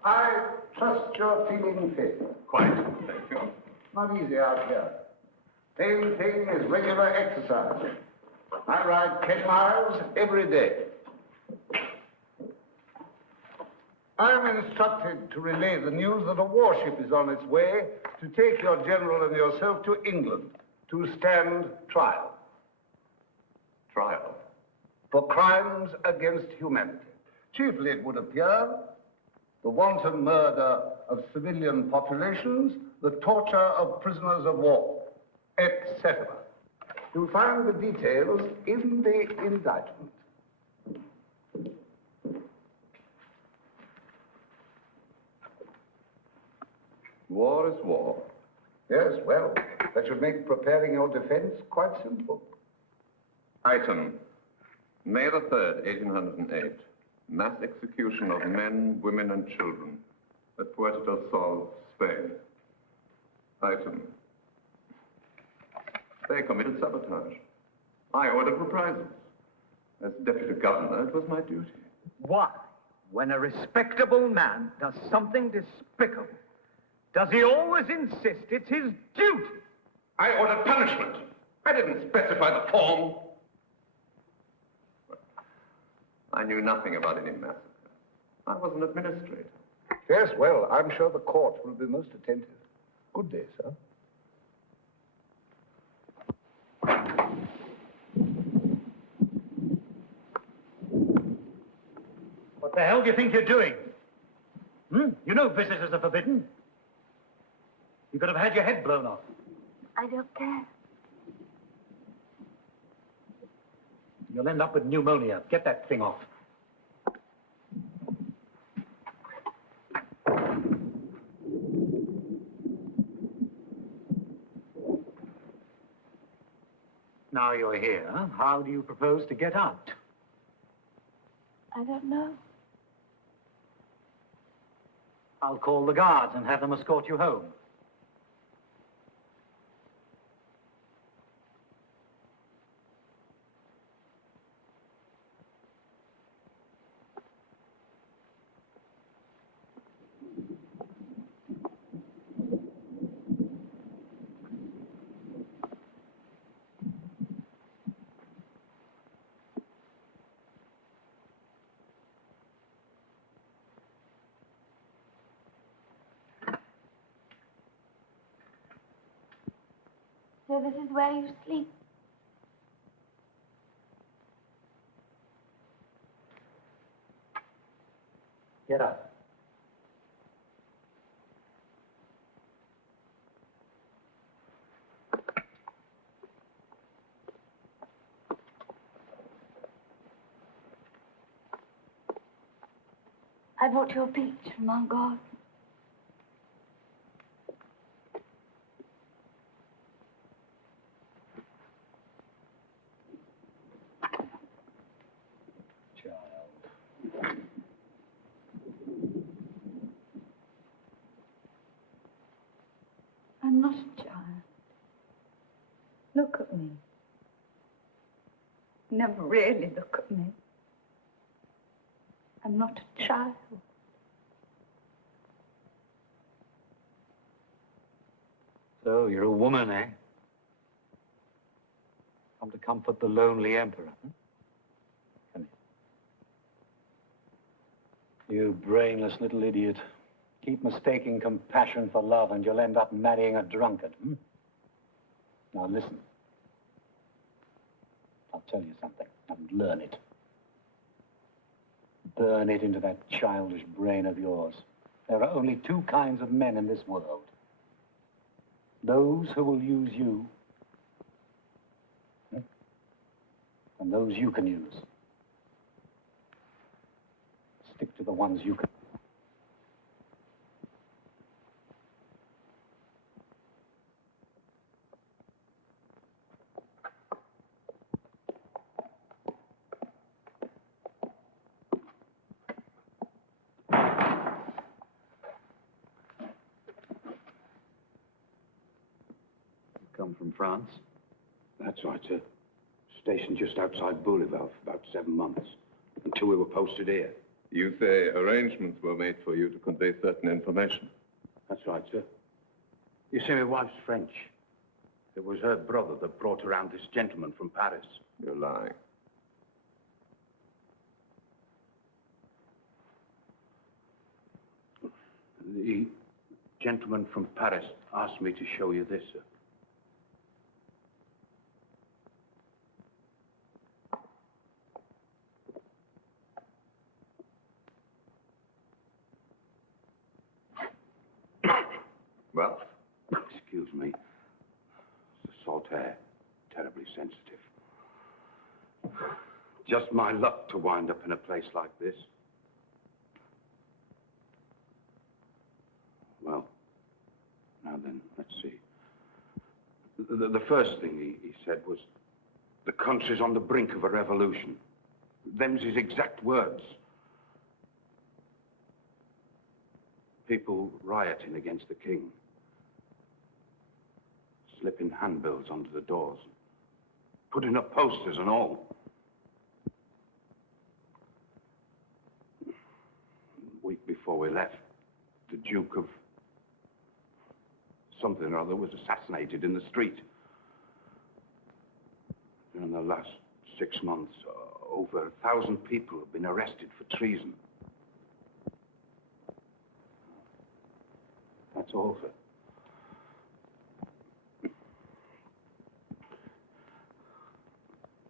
I trust you're feeling fit. Quite, thank you. Not easy out here. Main thing is regular exercise. I ride 10 miles every day. I am instructed to relay the news that a warship is on its way to take your general and yourself to England to stand trial. Trial. For crimes against humanity. Chiefly, it would appear, the wanton murder of civilian populations, the torture of prisoners of war, etc. You'll find the details in the indictment. War is war. Yes, well, that should make preparing your defense quite simple. Item, May the 3rd, 1808. Mass execution of men, women, and children at Puerto del Sol, Spain. Item, they committed sabotage. I ordered reprisals. As deputy governor, it was my duty. Why, when a respectable man does something despicable, does he always insist it's his duty? I ordered punishment. I didn't specify the form. I knew nothing about any massacre. I was an administrator. Yes, well, I'm sure the court will be most attentive. Good day, sir. What the hell do you think you're doing? You know visitors are forbidden. You could have had your head blown off. I don't care. You'll end up with pneumonia. Get that thing off. Now you're here, how do you propose to get out? I don't know. I'll call the guards and have them escort you home. So this is where you sleep? Get up. I brought you a peach from our garden. I'm not a child. Look at me. Never really look at me. I'm not a child. So you're a woman, eh? Come to comfort the lonely emperor. Come here. You brainless little idiot. Keep mistaking compassion for love and you'll end up marrying a drunkard. Now listen. I'll tell you something and learn it. Burn it into that childish brain of yours. There are only two kinds of men in this world. Those who will use you, and those you can use. Stick to the ones you can. Come from France? That's right, sir. Stationed just outside Bouleval for about 7 months, until we were posted here. You say arrangements were made for you to convey certain information. That's right, sir. You see, my wife's French. It was her brother that brought around this gentleman from Paris. You're lying. The gentleman from Paris asked me to show you this, sir. Well? Excuse me. It's a salt air. Terribly sensitive. Just my luck to wind up in a place like this. Well, now then, let's see. The first thing he said was, the country's on the brink of a revolution. Them's his exact words. People rioting against the king. Slipping handbills onto the doors. Putting up posters and all. A week before we left, the Duke of something or other was assassinated in the street. In the last 6 months, over 1,000 people have been arrested for treason. That's all, sir.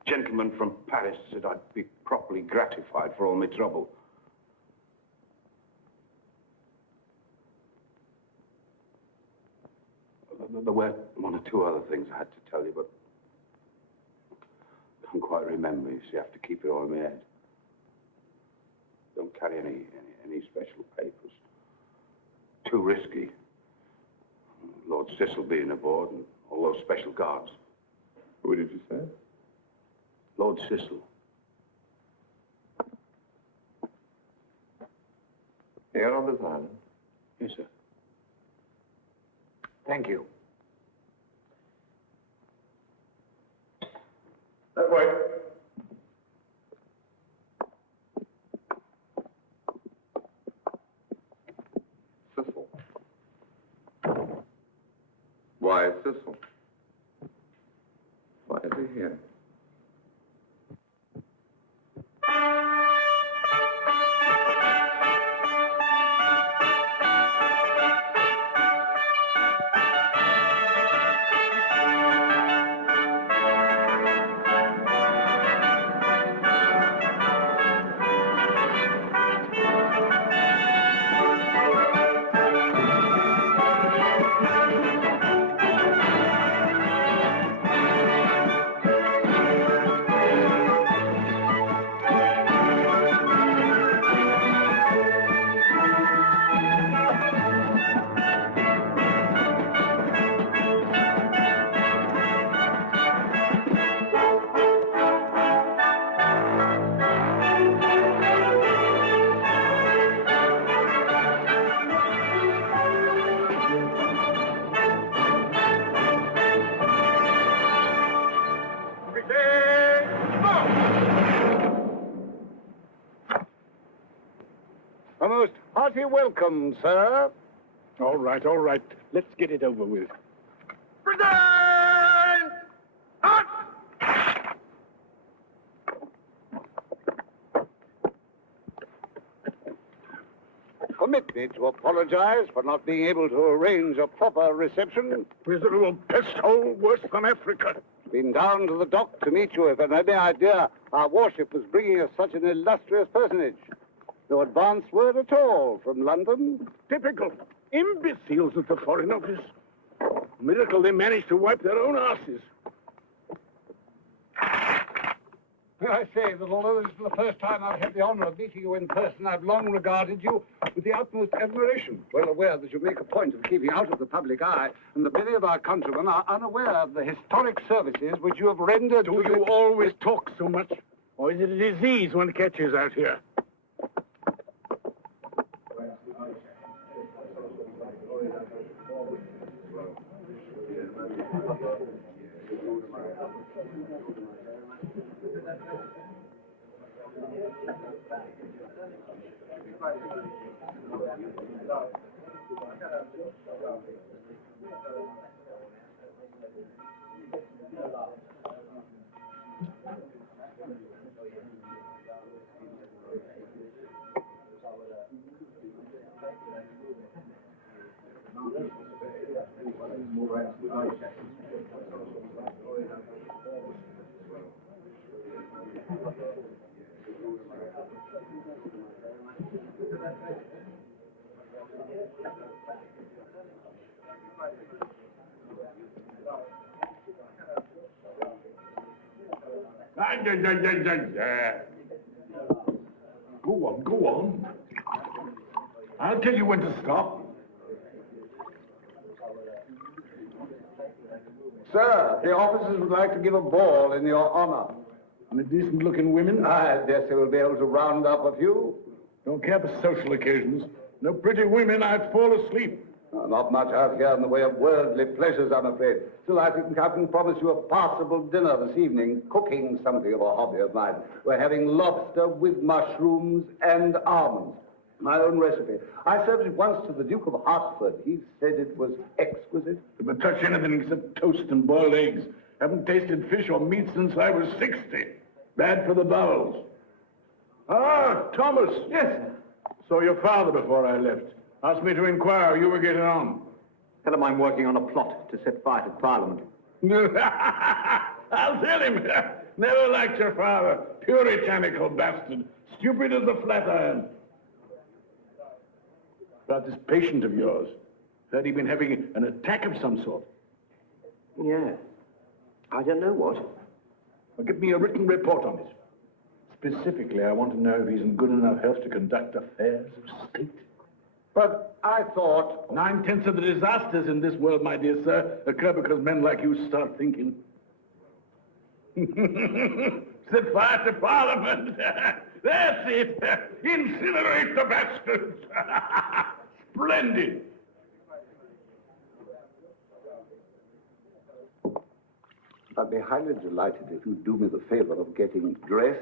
Gentleman from Paris said I'd be properly gratified for all my trouble. There were one or two other things I had to tell you, but I can't quite remember. You see, I have to keep it all in my head. Don't carry any special papers. Too risky. Lord Cecil being aboard and all those special guards. Who did you say? Lord Cecil. Here on this island? Yes, sir. Thank you. That way. Cecil. Why Cecil? Why is he here? A most hearty welcome, sir. All right, all right. Let's get it over with. Permit me to apologize for not being able to arrange a proper reception. Miserable pest hole worse than Africa. Been down to the dock to meet you if an any idea our warship was bringing us such an illustrious personage. No advance word at all from London. Typical. Imbeciles at the Foreign Office. Miracle they managed to wipe their own asses. May I say that although this is the first time I've had the honor of meeting you in person, I've long regarded you with the utmost admiration, well aware that you make a point of keeping out of the public eye, and that many of our countrymen are unaware of the historic services which you have rendered Do you always talk so much? Or is it a disease one catches out here? Go on. I'll tell you when to stop. Sir, the officers would like to give a ball in your honor. And the decent-looking women? I guess they will be able to round up a few. Don't care for social occasions. No pretty women, I'd fall asleep. Not much out here in the way of worldly pleasures, I'm afraid. Still, I think I can promise you a passable dinner this evening. Cooking something of a hobby of mine. We're having lobster with mushrooms and almonds. My own recipe. I served it once to the Duke of Hertford. He said it was exquisite. Never touch anything except toast and boiled eggs. Haven't tasted fish or meat since I was 60. Bad for the bowels. Ah, Thomas. Yes. Saw your father before I left. Asked me to inquire how you were getting on. Tell him I'm working on a plot to set fire to Parliament. I'll tell him. Never liked your father. Puritanical bastard. Stupid as a flat iron. About this patient of yours. Heard he'd been having an attack of some sort. Yeah. I don't know what. Well, give me a written report on it. Specifically, I want to know if he's in good enough health to conduct affairs of state. But I thought... 9/10 of the disasters in this world, my dear sir, occur because men like you start thinking. Set fire to Parliament. That's it. Incinerate the bastards. Splendid. I'd be highly delighted if you'd do me the favor of getting dressed.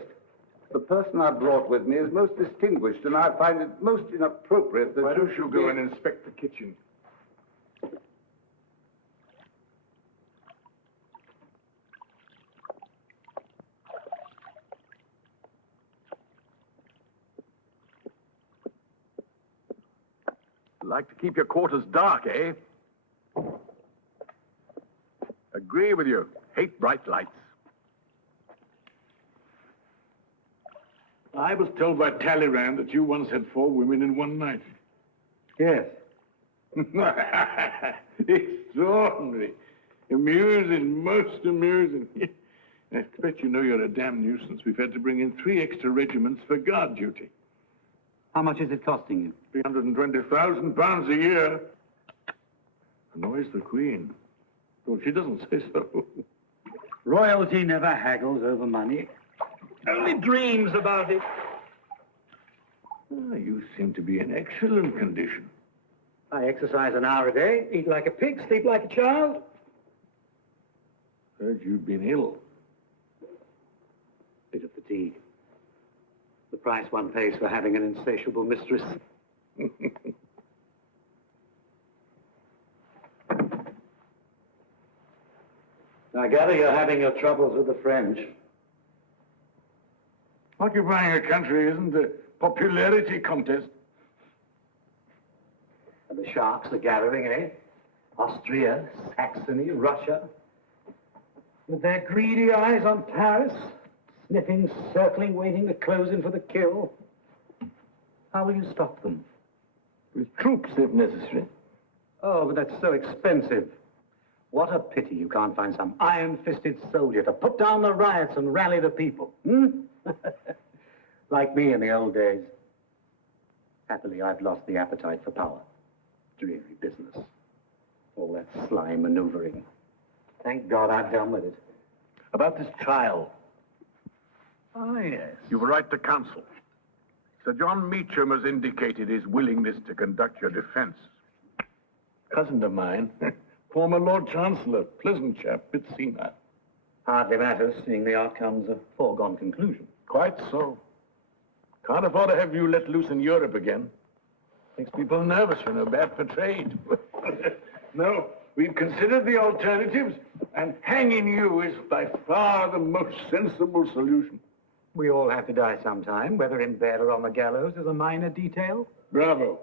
The person I brought with me is most distinguished, and I find it most inappropriate that... Why don't you go and inspect the kitchen? Like to keep your quarters dark, eh? Agree with you. Hate bright lights. I was told by Talleyrand that you once had 4 women in one night. Yes. Extraordinary. Amusing, most amusing. I expect you know you're a damn nuisance. We've had to bring in 3 extra regiments for guard duty. How much is it costing you? £320,000 a year. Annoys the Queen. Well, she doesn't say so. Royalty never haggles over money. Only dreams about it. Ah, you seem to be in excellent condition. I exercise an hour a day, eat like a pig, sleep like a child. Heard you'd been ill. Bit of fatigue. The price one pays for having an insatiable mistress. I gather you're having your troubles with the French. Occupying a country isn't a popularity contest. And the sharks are gathering, eh? Austria, Saxony, Russia. With their greedy eyes on Paris, sniffing, circling, waiting to close in for the kill. How will you stop them? With troops, if necessary. Oh, but that's so expensive. What a pity you can't find some iron-fisted soldier to put down the riots and rally the people. Like me in the old days. Happily, I've lost the appetite for power. Dreary business. All that sly maneuvering. Thank God I've done with it. About this trial. Ah, yes. You were right to counsel. Sir John Meacham has indicated his willingness to conduct your defense. Cousin of mine, former Lord Chancellor, pleasant chap, bit senile. Hardly matters, seeing the outcome's a foregone conclusion. Quite so. Can't afford to have you let loose in Europe again. Makes people nervous, you know, bad for trade. No, we've considered the alternatives, and hanging you is by far the most sensible solution. We all have to die sometime, whether in bed or on the gallows is a minor detail. Bravo.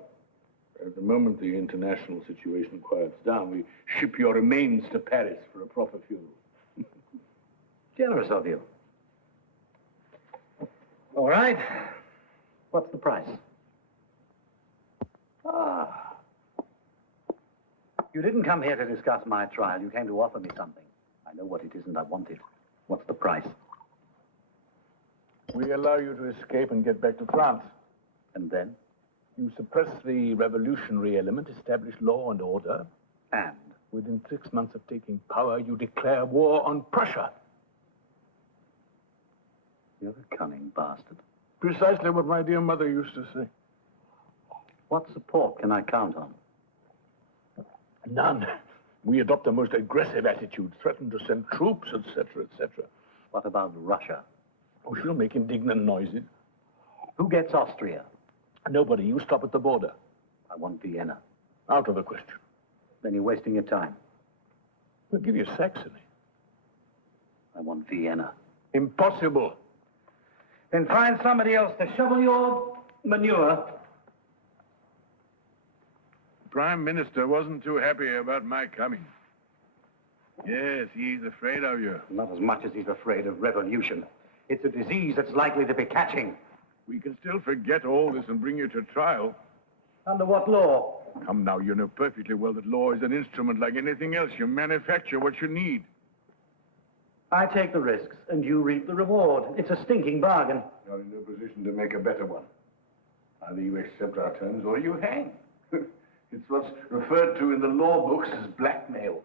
At the moment the international situation quiets down, we ship your remains to Paris for a proper funeral. Generous of you. All right. What's the price? Ah. You didn't come here to discuss my trial. You came to offer me something. I know what it is and I want it. What's the price? We allow you to escape and get back to France. And then? You suppress the revolutionary element, establish law and order. And? Within 6 months of taking power, you declare war on Prussia. You're a cunning bastard. Precisely what my dear mother used to say. What support can I count on? None. We adopt a most aggressive attitude, threaten to send troops, etc., etc. What about Russia? Oh, she'll make indignant noises. Who gets Austria? Nobody. You stop at the border. I want Vienna. Out of the question. Then you're wasting your time. We'll give you Saxony. I want Vienna. Impossible. Then find somebody else to shovel your manure. The Prime Minister wasn't too happy about my coming. Yes, he's afraid of you. Not as much as he's afraid of revolution. It's a disease that's likely to be catching. We can still forget all this and bring you to trial. Under what law? Come now, you know perfectly well that law is an instrument like anything else. You manufacture what you need. I take the risks, and you reap the reward. It's a stinking bargain. You're in no position to make a better one. Either you accept our terms or you hang. It's what's referred to in the law books as blackmail,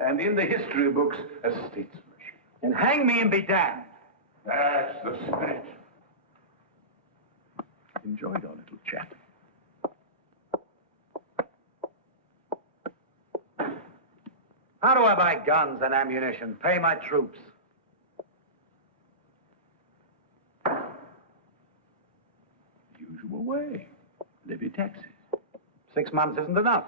and in the history books as statesmanship. And hang me and be damned. That's the spirit. Enjoyed our little chat. How do I buy guns and ammunition? Pay my troops. Usual way. Levy taxes. 6 months isn't enough.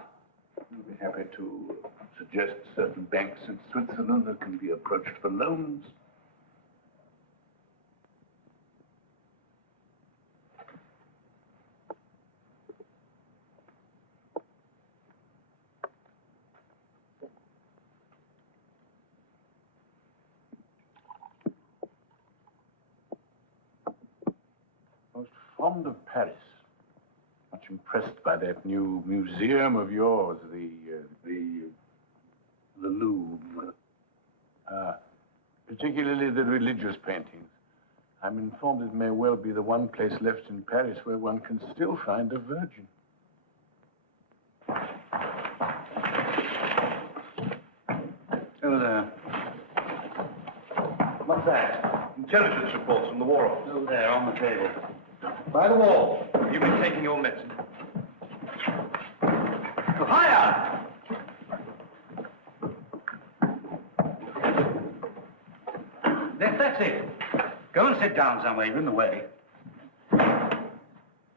We'll be happy to suggest certain banks in Switzerland that can be approached for loans. Most fond of Paris. Much impressed by that new museum of yours, the Louvre. Particularly the religious paintings. I'm informed it may well be the one place left in Paris where one can still find a virgin. Hello there. What's that? Intelligence reports from the War Office. Over there, on the table. By the wall. You've been taking your medicine. Higher! That's it. Go and sit down somewhere. You're in the way.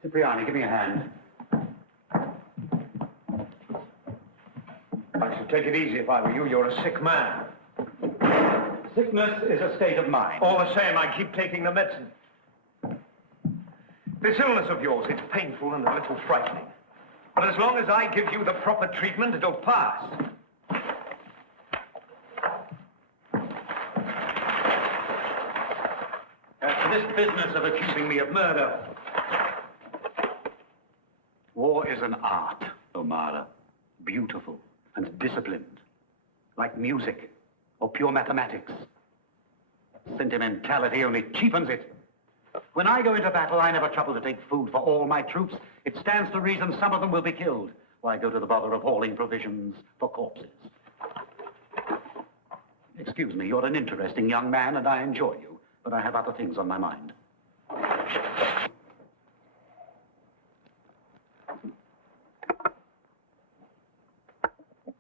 Cipriani, give me a hand. I should take it easy if I were you. You're a sick man. Sickness is a state of mind. All the same, I keep taking the medicine. This illness of yours, it's painful and a little frightening. But as long as I give you the proper treatment, it'll pass. As for this business of accusing me of murder, war is an art, O'Mara. Beautiful and disciplined, like music or pure mathematics. Sentimentality only cheapens it. When I go into battle, I never trouble to take food for all my troops. It stands to reason some of them will be killed. Why go to the bother of hauling provisions for corpses? Excuse me, you're an interesting young man, and I enjoy you, but I have other things on my mind.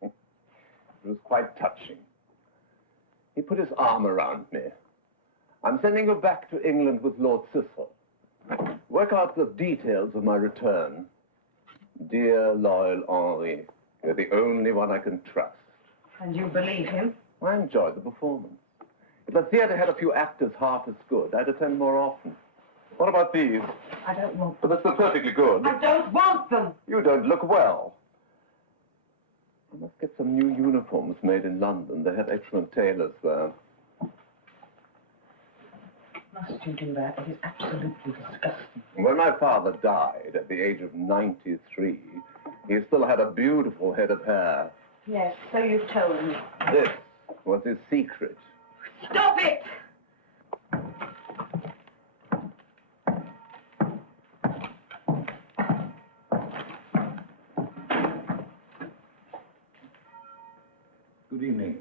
It was quite touching. He put his arm around me. I'm sending you back to England with Lord Cecil. Work out the details of my return. Dear, loyal Henri, you're the only one I can trust. And you believe him? I enjoyed the performance. If the theater had a few actors half as good, I'd attend more often. What about these? I don't want But they're perfectly good. I don't want them! You don't look well. I must get some new uniforms made in London. They have excellent tailors there. must you do that? It is absolutely disgusting. When my father died at the age of 93, he still had a beautiful head of hair. Yes, so you've told me. This was his secret. Stop it! Good evening.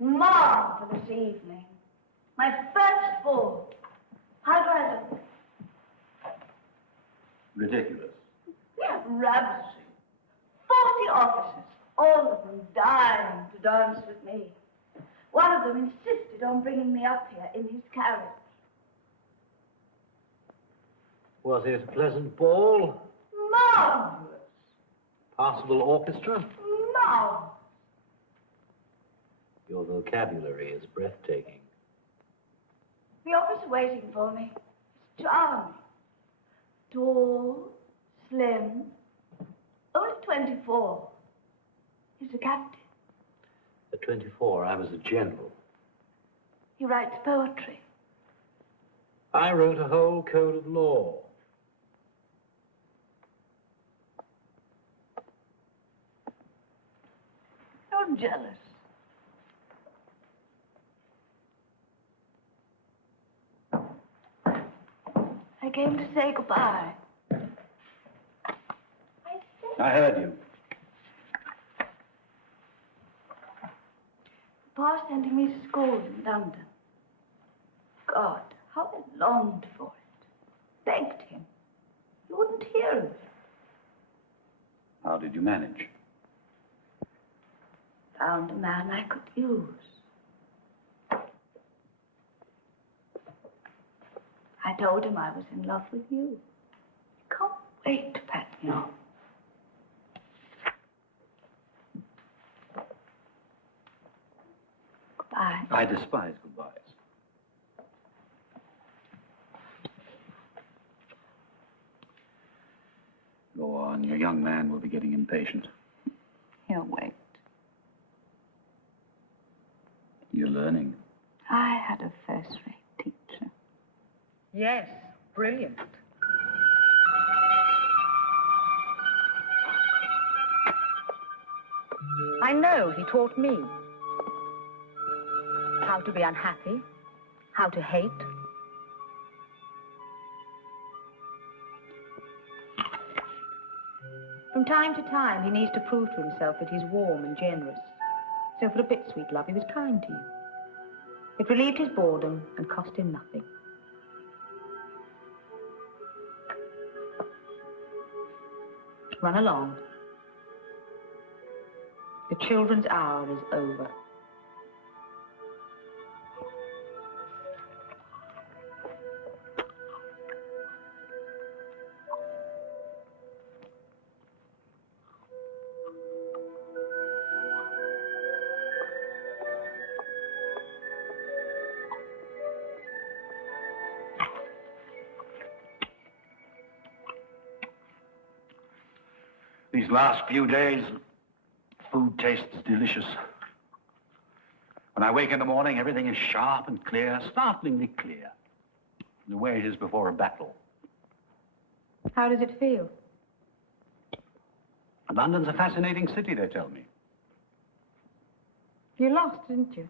Marvelous evening. My first ball. How do I look? Ridiculous. Yeah, ravishing. 40 officers, all of them dying to dance with me. One of them insisted on bringing me up here in his carriage. Was it a pleasant ball? Marvelous. Passable orchestra? Marvelous. Your vocabulary is breathtaking. The officer waiting for me is charming. Tall, slim, only 24. He's a captain. At 24, I was a general. He writes poetry. I wrote a whole code of law. I'm jealous. I came to say goodbye. I heard you. Papa's sending me to school in London. God, how I longed for it. Begged him. He wouldn't hear of it. How did you manage? Found a man I could use. I told him I was in love with you. Can't wait to pack me off. Goodbye. I despise goodbyes. Go on, your young man will be getting impatient. He'll wait. You're learning. I had a first-rate teacher. Yes, brilliant. I know he taught me how to be unhappy, how to hate. From time to time, he needs to prove to himself that he's warm and generous. So for a bit, sweet love, he was kind to you. It relieved his boredom and cost him nothing. Run along. The children's hour is over. These last few days, food tastes delicious. When I wake in the morning, everything is sharp and clear, startlingly clear. The way it is before a battle. How does it feel? London's a fascinating city, they tell me. You lost, didn't you?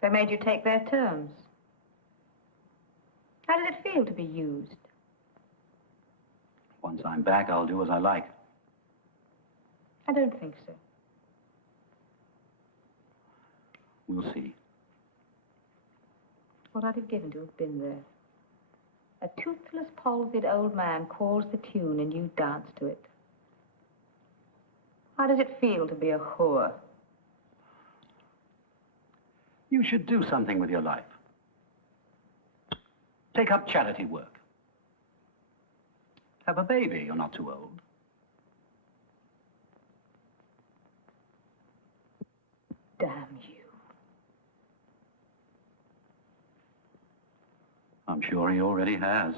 They made you take their terms. How does it feel to be used? Once I'm back, I'll do as I like. I don't think so. We'll see. What I'd have given to have been there. A toothless, palsied old man calls the tune and you dance to it. How does it feel to be a whore? You should do something with your life. Take up charity work. Have a baby, you're not too old. Damn you. I'm sure he already has.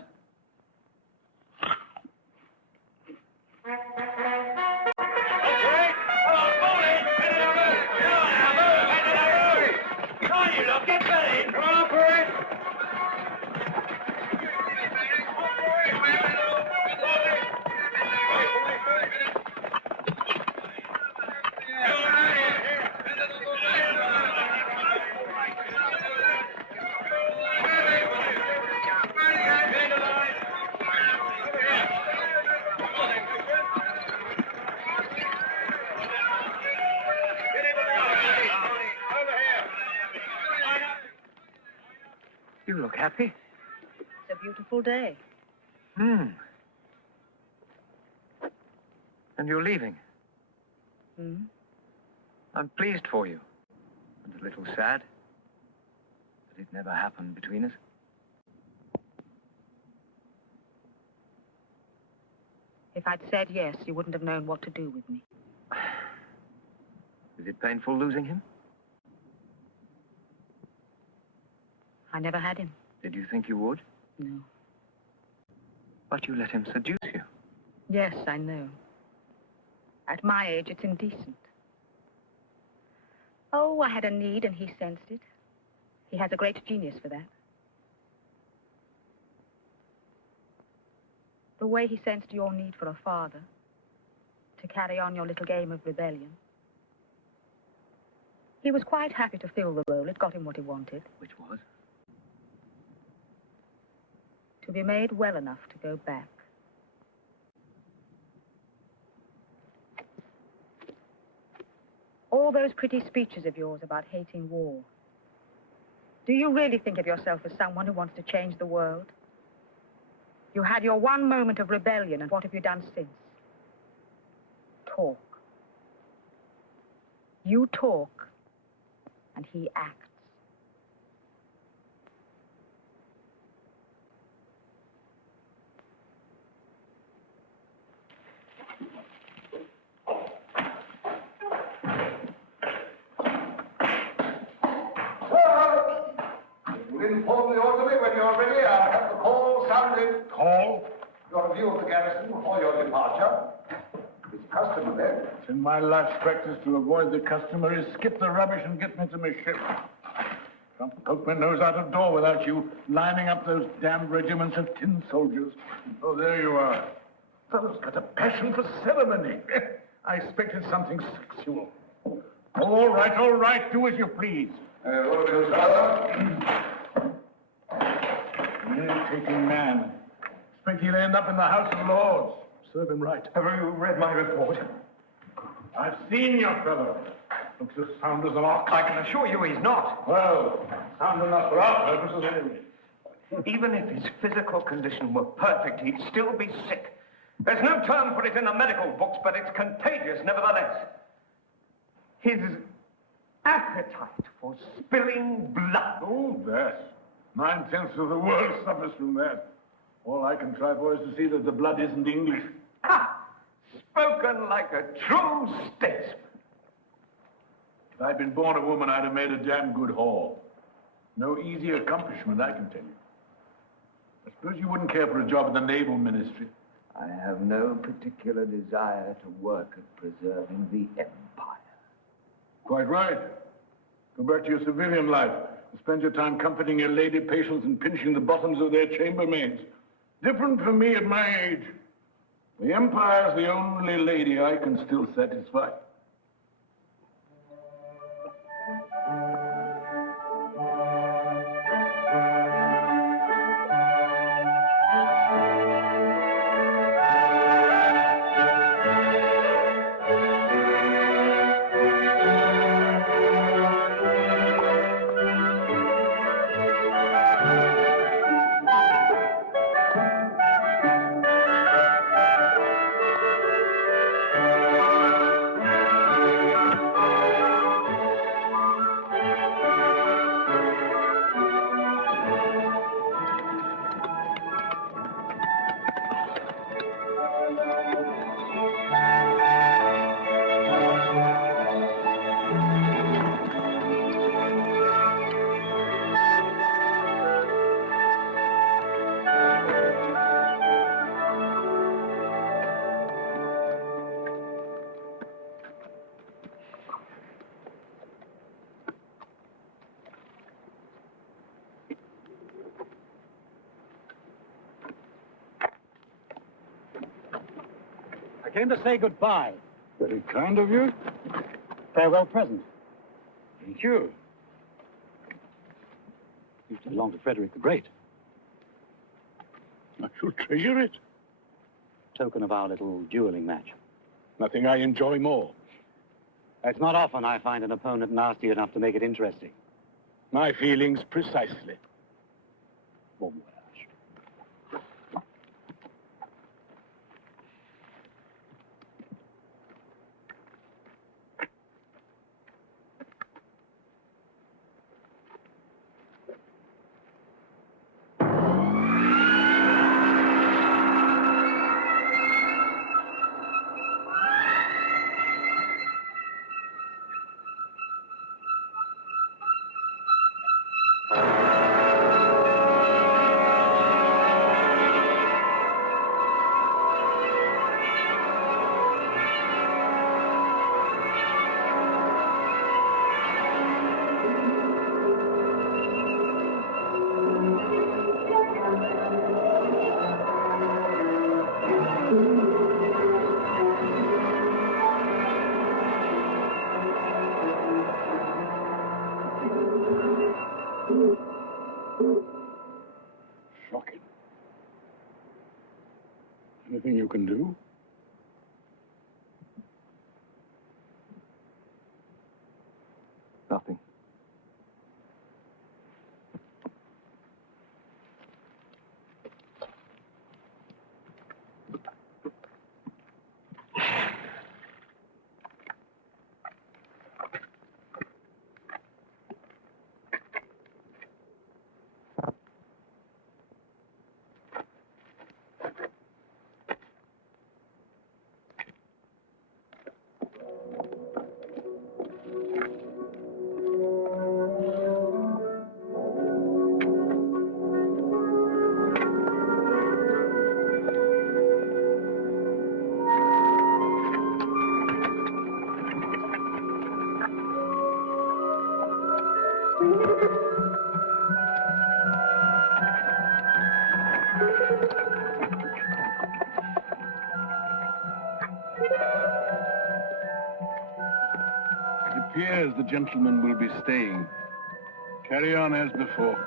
You look happy. It's a beautiful day. Hmm. And you're leaving. Hmm? I'm pleased for you. And a little sad. But it never happened between us. If I'd said yes, you wouldn't have known what to do with me. Is it painful losing him? I never had him. Did you think you would? No. But you let him seduce you. Yes, I know. At my age, it's indecent. Oh, I had a need and he sensed it. He has a great genius for that. The way he sensed your need for a father, to carry on your little game of rebellion. He was quite happy to fill the role. It got him what he wanted. Which was? To be made well enough to go back. All those pretty speeches of yours about hating war. Do you really think of yourself as someone who wants to change the world? You had your one moment of rebellion, and what have you done since? Talk. You talk, and he acts. You'll inform the orderly when you're ready. I'll have the call sounded. Call? Your review of the garrison before your departure. It's custom then. It's in my life's practice to avoid the customary skip the rubbish and get me to my ship. Can't poke my nose out of door without you lining up those damned regiments of tin soldiers. Oh, there you are. Fellow's got a passion for ceremony. I expected something sexual. All right, do as you please. What do we do, sir? Irritating man. Expect he'll end up in the House of Lords. Serve him right. Have you read my report? I've seen your fellow. Looks as sound as an ox. I can assure you he's not. Well, sound enough for our purposes anyway. Even if his physical condition were perfect, he'd still be sick. There's no term for it in the medical books, but it's contagious nevertheless. His appetite for spilling blood. Oh, that. 9/10 of the world suffers from that. All I can try for is to see that the blood isn't English. Ha! Spoken like a true statesman. If I'd been born a woman, I'd have made a damn good haul. No easy accomplishment, I can tell you. I suppose you wouldn't care for a job in the Naval Ministry. I have no particular desire to work at preserving the Empire. Quite right. Go back to your civilian life and spend your time comforting your lady patients and pinching the bottoms of their chambermaids. Different for me at my age. The Empire's the only lady I can still satisfy. I came to say goodbye. Very kind of you. Farewell present. Thank you. Used to belong to Frederick the Great. I shall treasure it. Token of our little dueling match. Nothing I enjoy more. It's not often I find an opponent nasty enough to make it interesting. My feelings precisely. Bon voyage. Shocking. Anything you can do? Nothing. It appears the gentleman will be staying. Carry on as before.